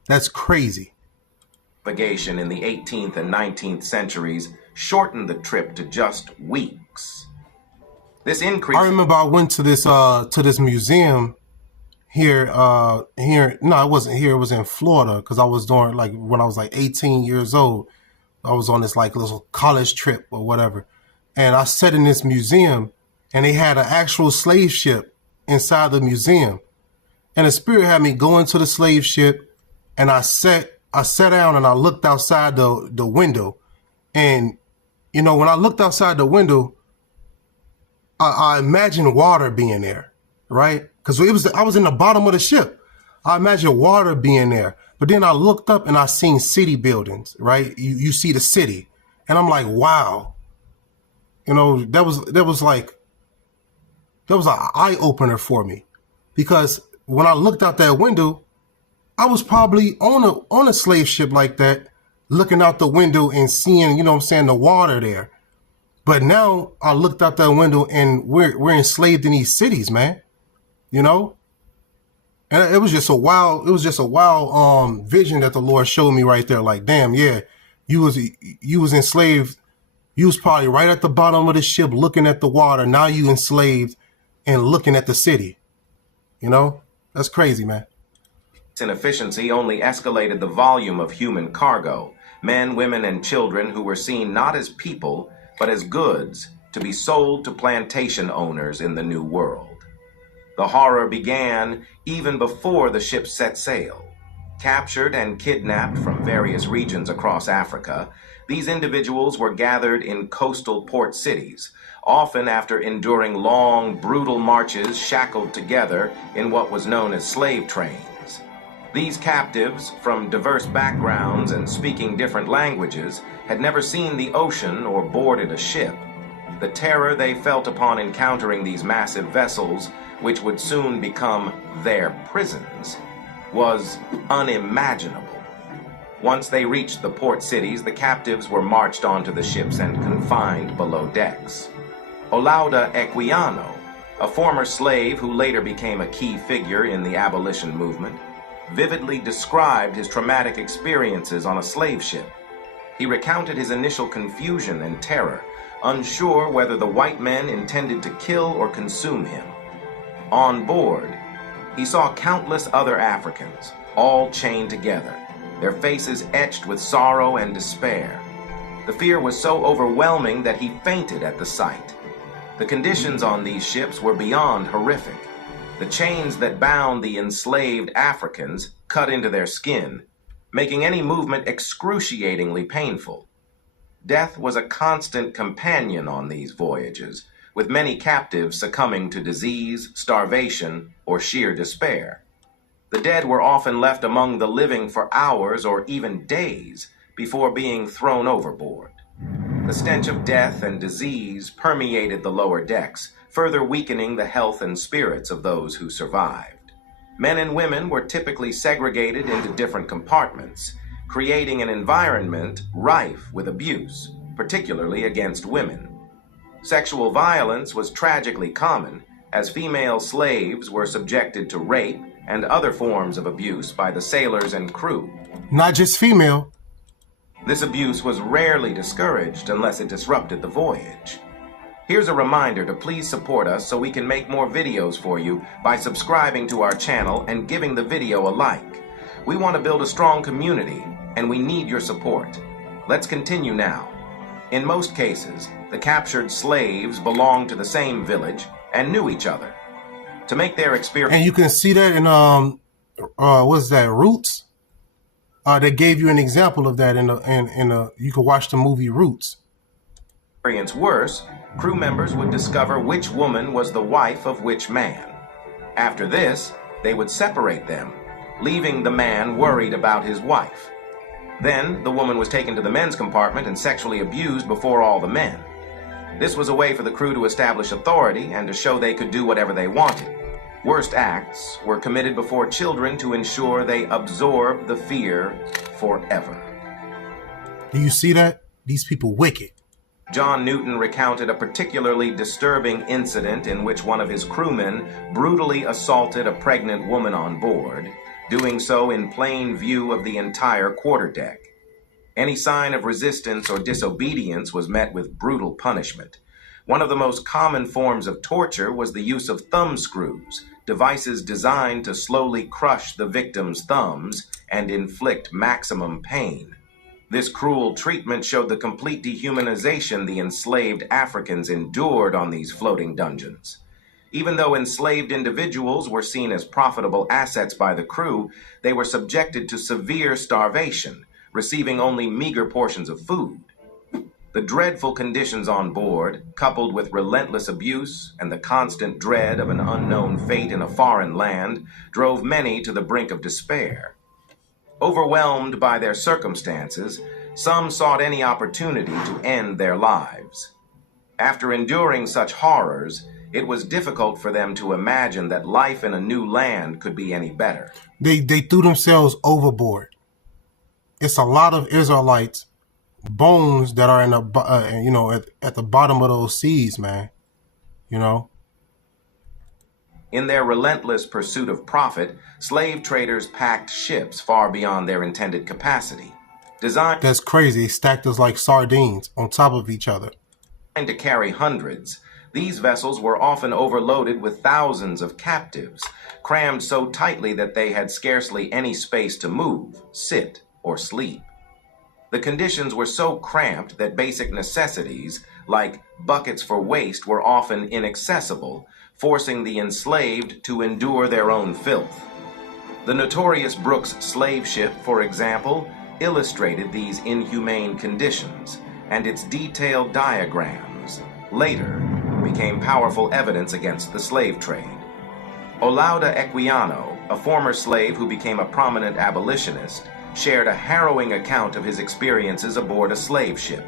that's crazy. Navigation in the 18th and 19th centuries shortened the trip to just weeks. This increase... I remember I went to this museum here. No, it wasn't here. It was in Florida, because I was doing, like, when I was like 18 years old. I was on this like little college trip or whatever, and I sat in this museum, and they had an actual slave ship inside the museum, and the Spirit had me go into the slave ship, and I sat down and I looked outside the window, and you know, when I looked outside the window, I imagined water being there, right? Because I was in the bottom of the ship. I imagined water being there. But then I looked up and I seen city buildings, right? You see the city. And I'm like, wow. You know, that was an eye opener for me. Because when I looked out that window, I was probably on a slave ship like that, looking out the window and seeing, you know what I'm saying, the water there. But now I looked out that window and we're enslaved in these cities, man. You know? And it was just a wild vision that the Lord showed me right there. Like, damn, yeah, you was enslaved. You was probably right at the bottom of the ship looking at the water. Now you enslaved and looking at the city. You know, that's crazy, man. Inefficiency only escalated the volume of human cargo, men, women, and children who were seen not as people, but as goods to be sold to plantation owners in the New World. The horror began even before the ships set sail. Captured and kidnapped from various regions across Africa, these individuals were gathered in coastal port cities, often after enduring long, brutal marches shackled together in what was known as slave trains. These captives, from diverse backgrounds and speaking different languages, had never seen the ocean or boarded a ship. The terror they felt upon encountering these massive vessels, which would soon become their prisons, was unimaginable. Once they reached the port cities, the captives were marched onto the ships and confined below decks. Olaudah Equiano, a former slave who later became a key figure in the abolition movement, vividly described his traumatic experiences on a slave ship. He recounted his initial confusion and terror, unsure whether the white men intended to kill or consume him. On board, he saw countless other Africans, all chained together, their faces etched with sorrow and despair. The fear was so overwhelming that he fainted at the sight. The conditions on these ships were beyond horrific. The chains that bound the enslaved Africans cut into their skin, making any movement excruciatingly painful. Death was a constant companion on these voyages, with many captives succumbing to disease, starvation, or sheer despair. The dead were often left among the living for hours or even days before being thrown overboard. The stench of death and disease permeated the lower decks, further weakening the health and spirits of those who survived. Men and women were typically segregated into different compartments, creating an environment rife with abuse, particularly against women. Sexual violence was tragically common, as female slaves were subjected to rape and other forms of abuse by the sailors and crew. Not just female. This abuse was rarely discouraged unless it disrupted the voyage. Here's a reminder to please support us so we can make more videos for you by subscribing to our channel and giving the video a like. We want to build a strong community, and we need your support. Let's continue now. In most cases, the captured slaves belonged to the same village and knew each other. To make their experience... And you can see that in, what's that, Roots? They gave you an example of that you can watch the movie Roots. Worse, crew members would discover which woman was the wife of which man. After this, they would separate them, leaving the man worried about his wife. Then, the woman was taken to the men's compartment and sexually abused before all the men. This was a way for the crew to establish authority and to show they could do whatever they wanted. Worst acts were committed before children to ensure they absorbed the fear forever. Do you see that? These people wicked. John Newton recounted a particularly disturbing incident in which one of his crewmen brutally assaulted a pregnant woman on board, doing so in plain view of the entire quarterdeck. Any sign of resistance or disobedience was met with brutal punishment. One of the most common forms of torture was the use of thumb screws, devices designed to slowly crush the victim's thumbs and inflict maximum pain. This cruel treatment showed the complete dehumanization the enslaved Africans endured on these floating dungeons. Even though enslaved individuals were seen as profitable assets by the crew, they were subjected to severe starvation, receiving only meager portions of food. The dreadful conditions on board, coupled with relentless abuse and the constant dread of an unknown fate in a foreign land, drove many to the brink of despair. Overwhelmed by their circumstances, some sought any opportunity to end their lives. After enduring such horrors, it was difficult for them to imagine that life in a new land could be any better. They threw themselves overboard. It's a lot of Israelites bones that are in the at the bottom of those seas, man. In their relentless pursuit of profit, slave traders packed ships far beyond their intended capacity. That's crazy. They stacked us like sardines on top of each other. Designed to carry hundreds, these vessels were often overloaded with thousands of captives, crammed so tightly that they had scarcely any space to move, sit, or sleep. The conditions were so cramped that basic necessities, like buckets for waste, were often inaccessible, forcing the enslaved to endure their own filth. The notorious Brooks slave ship, for example, illustrated these inhumane conditions, and its detailed diagrams later became powerful evidence against the slave trade. Olaudah Equiano, a former slave who became a prominent abolitionist, shared a harrowing account of his experiences aboard a slave ship.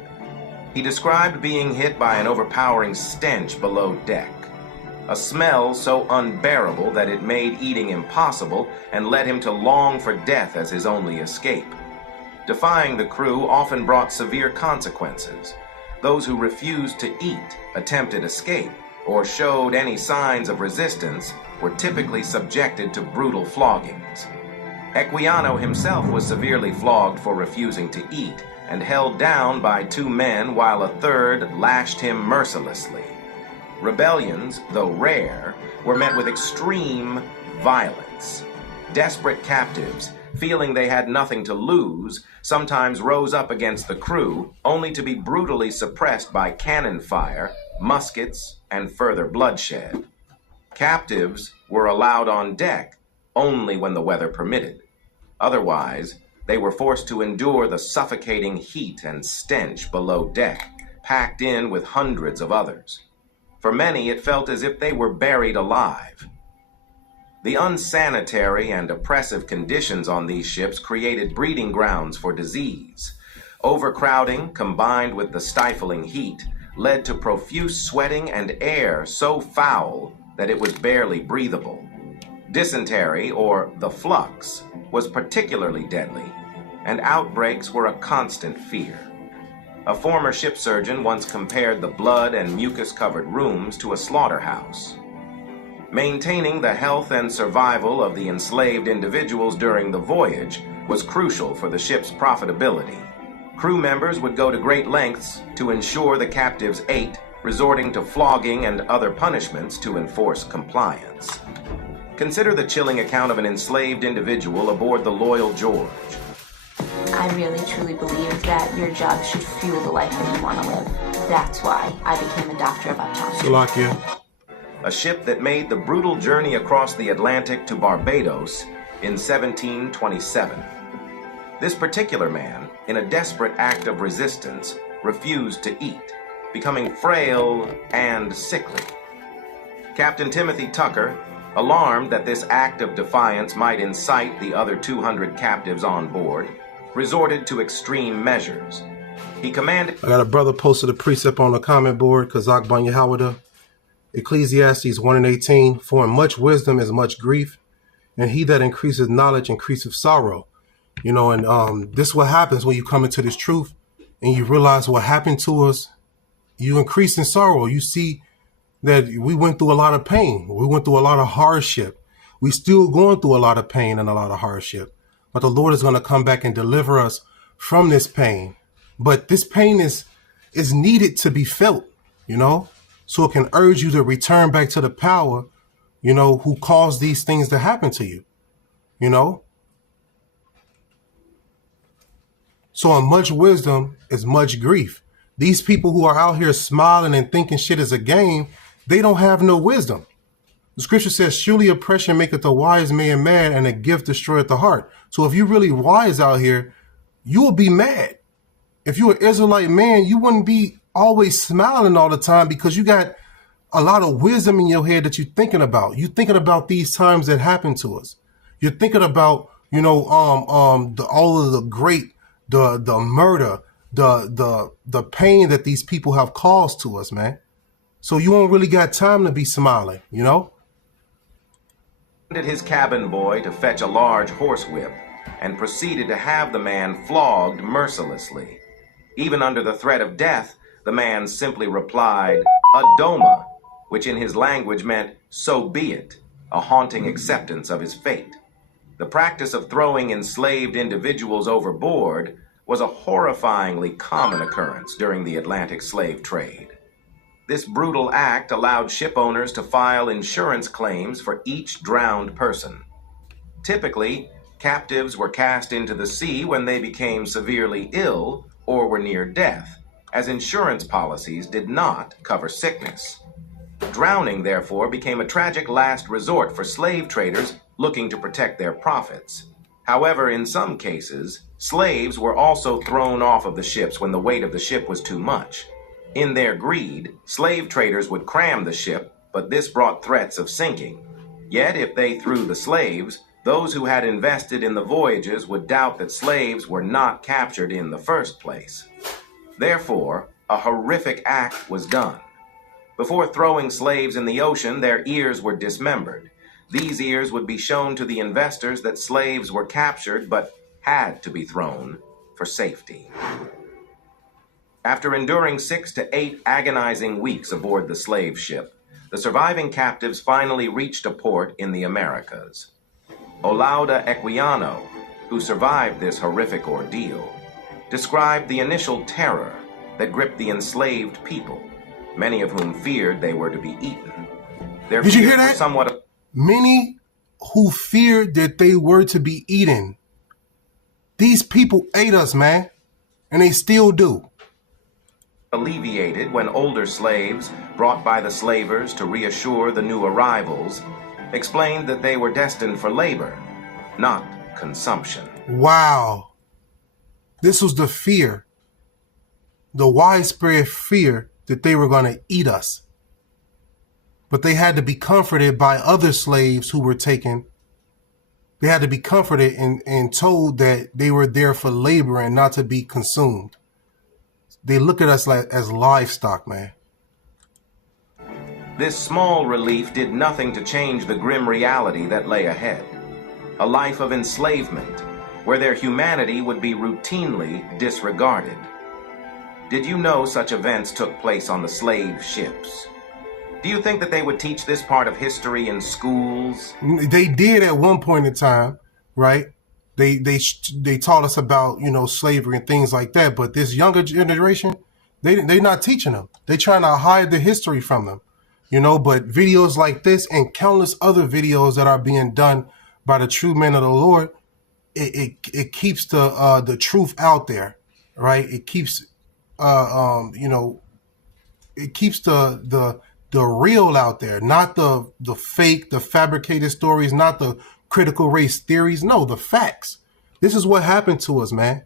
He described being hit by an overpowering stench below deck, a smell so unbearable that it made eating impossible and led him to long for death as his only escape. Defying the crew often brought severe consequences. Those who refused to eat, attempted escape, or showed any signs of resistance were typically subjected to brutal floggings. Equiano himself was severely flogged for refusing to eat and held down by 2 men while a third lashed him mercilessly. Rebellions, though rare, were met with extreme violence. Desperate captives, feeling they had nothing to lose, sometimes rose up against the crew, only to be brutally suppressed by cannon fire, muskets, and further bloodshed. Captives were allowed on deck only when the weather permitted. Otherwise, they were forced to endure the suffocating heat and stench below deck, packed in with hundreds of others. For many, it felt as if they were buried alive. The unsanitary and oppressive conditions on these ships created breeding grounds for disease. Overcrowding, combined with the stifling heat, led to profuse sweating and air so foul that it was barely breathable. Dysentery, or the flux, was particularly deadly, and outbreaks were a constant fear. A former ship surgeon once compared the blood and mucus-covered rooms to a slaughterhouse. Maintaining the health and survival of the enslaved individuals during the voyage was crucial for the ship's profitability. Crew members would go to great lengths to ensure the captives ate, resorting to flogging and other punishments to enforce compliance. Consider the chilling account of an enslaved individual aboard the Loyal George. I really truly believe that your job should fuel the life that you want to live. That's why I became a doctor of optometry. Salakia. A ship that made the brutal journey across the Atlantic to Barbados in 1727. This particular man, in a desperate act of resistance, refused to eat, becoming frail and sickly. Captain Timothy Tucker, alarmed that this act of defiance might incite the other 200 captives on board, resorted to extreme measures. He commanded... I got a brother posted a precept on the comment board, Kazak Banya Hawada. Ecclesiastes 1:18, for in much wisdom is much grief, and he that increases knowledge increases sorrow. You know, and this is what happens when you come into this truth and you realize what happened to us. You increase in sorrow. You see that we went through a lot of pain. We went through a lot of hardship. We still going through a lot of pain and a lot of hardship. But the Lord is going to come back and deliver us from this pain. But this pain is needed to be felt, you know, so it can urge you to return back to the power, you know, who caused these things to happen to you, you know. So in much wisdom is much grief. These people who are out here smiling and thinking shit is a game, they don't have no wisdom. The scripture says, surely oppression maketh a wise man mad, and a gift destroyeth the heart. So if you're really wise out here, you will be mad. If you're an Israelite man, you wouldn't be always smiling all the time because you got a lot of wisdom in your head that you're thinking about. You're thinking about these times that happened to us. You're thinking about, you know, all of the great, the murder, the pain that these people have caused to us, man. So you won't really got time to be smiling, you know? His cabin boy to fetch a large horsewhip and proceeded to have the man flogged mercilessly. Even under the threat of death, the man simply replied, Adoma, which in his language meant, so be it, a haunting acceptance of his fate. The practice of throwing enslaved individuals overboard was a horrifyingly common occurrence during the Atlantic slave trade. This brutal act allowed ship owners to file insurance claims for each drowned person. Typically, Captives were cast into the sea when they became severely ill or were near death, as insurance policies did not cover sickness. Drowning, therefore, became a tragic last resort for slave traders looking to protect their profits. However, in some cases, slaves were also thrown off of the ships when the weight of the ship was too much. In their greed, slave traders would cram the ship, but this brought threats of sinking. Yet, if they threw the slaves, those who had invested in the voyages would doubt that slaves were not captured in the first place. Therefore, a horrific act was done. Before throwing slaves in the ocean, their ears were dismembered. These ears would be shown to the investors that slaves were captured but had to be thrown for safety. After enduring 6 to 8 agonizing weeks aboard the slave ship, the surviving captives finally reached a port in the Americas. Olaudah Equiano, who survived this horrific ordeal, described the initial terror that gripped the enslaved people, many of whom feared they were to be eaten. Their Did you fears hear that? were somewhat Many who feared that they were to be eaten. These people ate us, man, and they still do. alleviated when older slaves, brought by the slavers to reassure the new arrivals, explained that they were destined for labor, not consumption. Wow. This was the fear, the widespread fear that they were going to eat us. But they had to be comforted by other slaves who were taken. They had to be comforted and told that they were there for labor and not to be consumed. They look at us like as livestock, man. This small relief did nothing to change the grim reality that lay ahead. A life of enslavement, where their humanity would be routinely disregarded. Did you know such events took place on the slave ships? Do you think that they would teach this part of history in schools? They did at one point in time, right? They taught us about, slavery and things like that. But this younger generation, they're not teaching them. They're trying to hide the history from them, But videos like this and countless other videos that are being done by the true men of the Lord, it keeps the truth out there, right? It keeps it keeps the real out there, not the fake, the fabricated stories, not the critical race theories. No, the facts. This is what happened to us, man.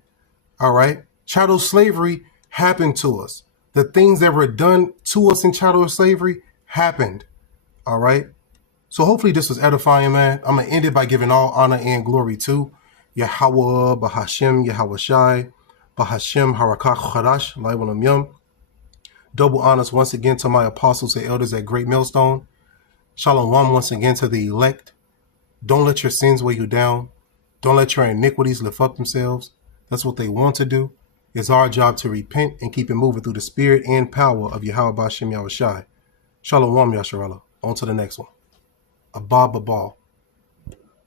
All right. Chattel slavery happened to us. The things that were done to us in chattel slavery happened. All right. So hopefully this was edifying, man. I'm going to end it by giving all honor and glory to Yahweh, Bahashem, Yahweh Shai, Bahashem, Harakach, Chadash, Laiwalam Yum. Double honors once again to my apostles and elders at Great Millstone. Shalom once again to the elect. Don't let your sins weigh you down. Don't let your iniquities lift up themselves. That's what they want to do. It's our job to repent and keep it moving through the spirit and power of Yahweh Bashem Yahweh Shai. Shalom Yasharallah. On to the next one. Abba Babal.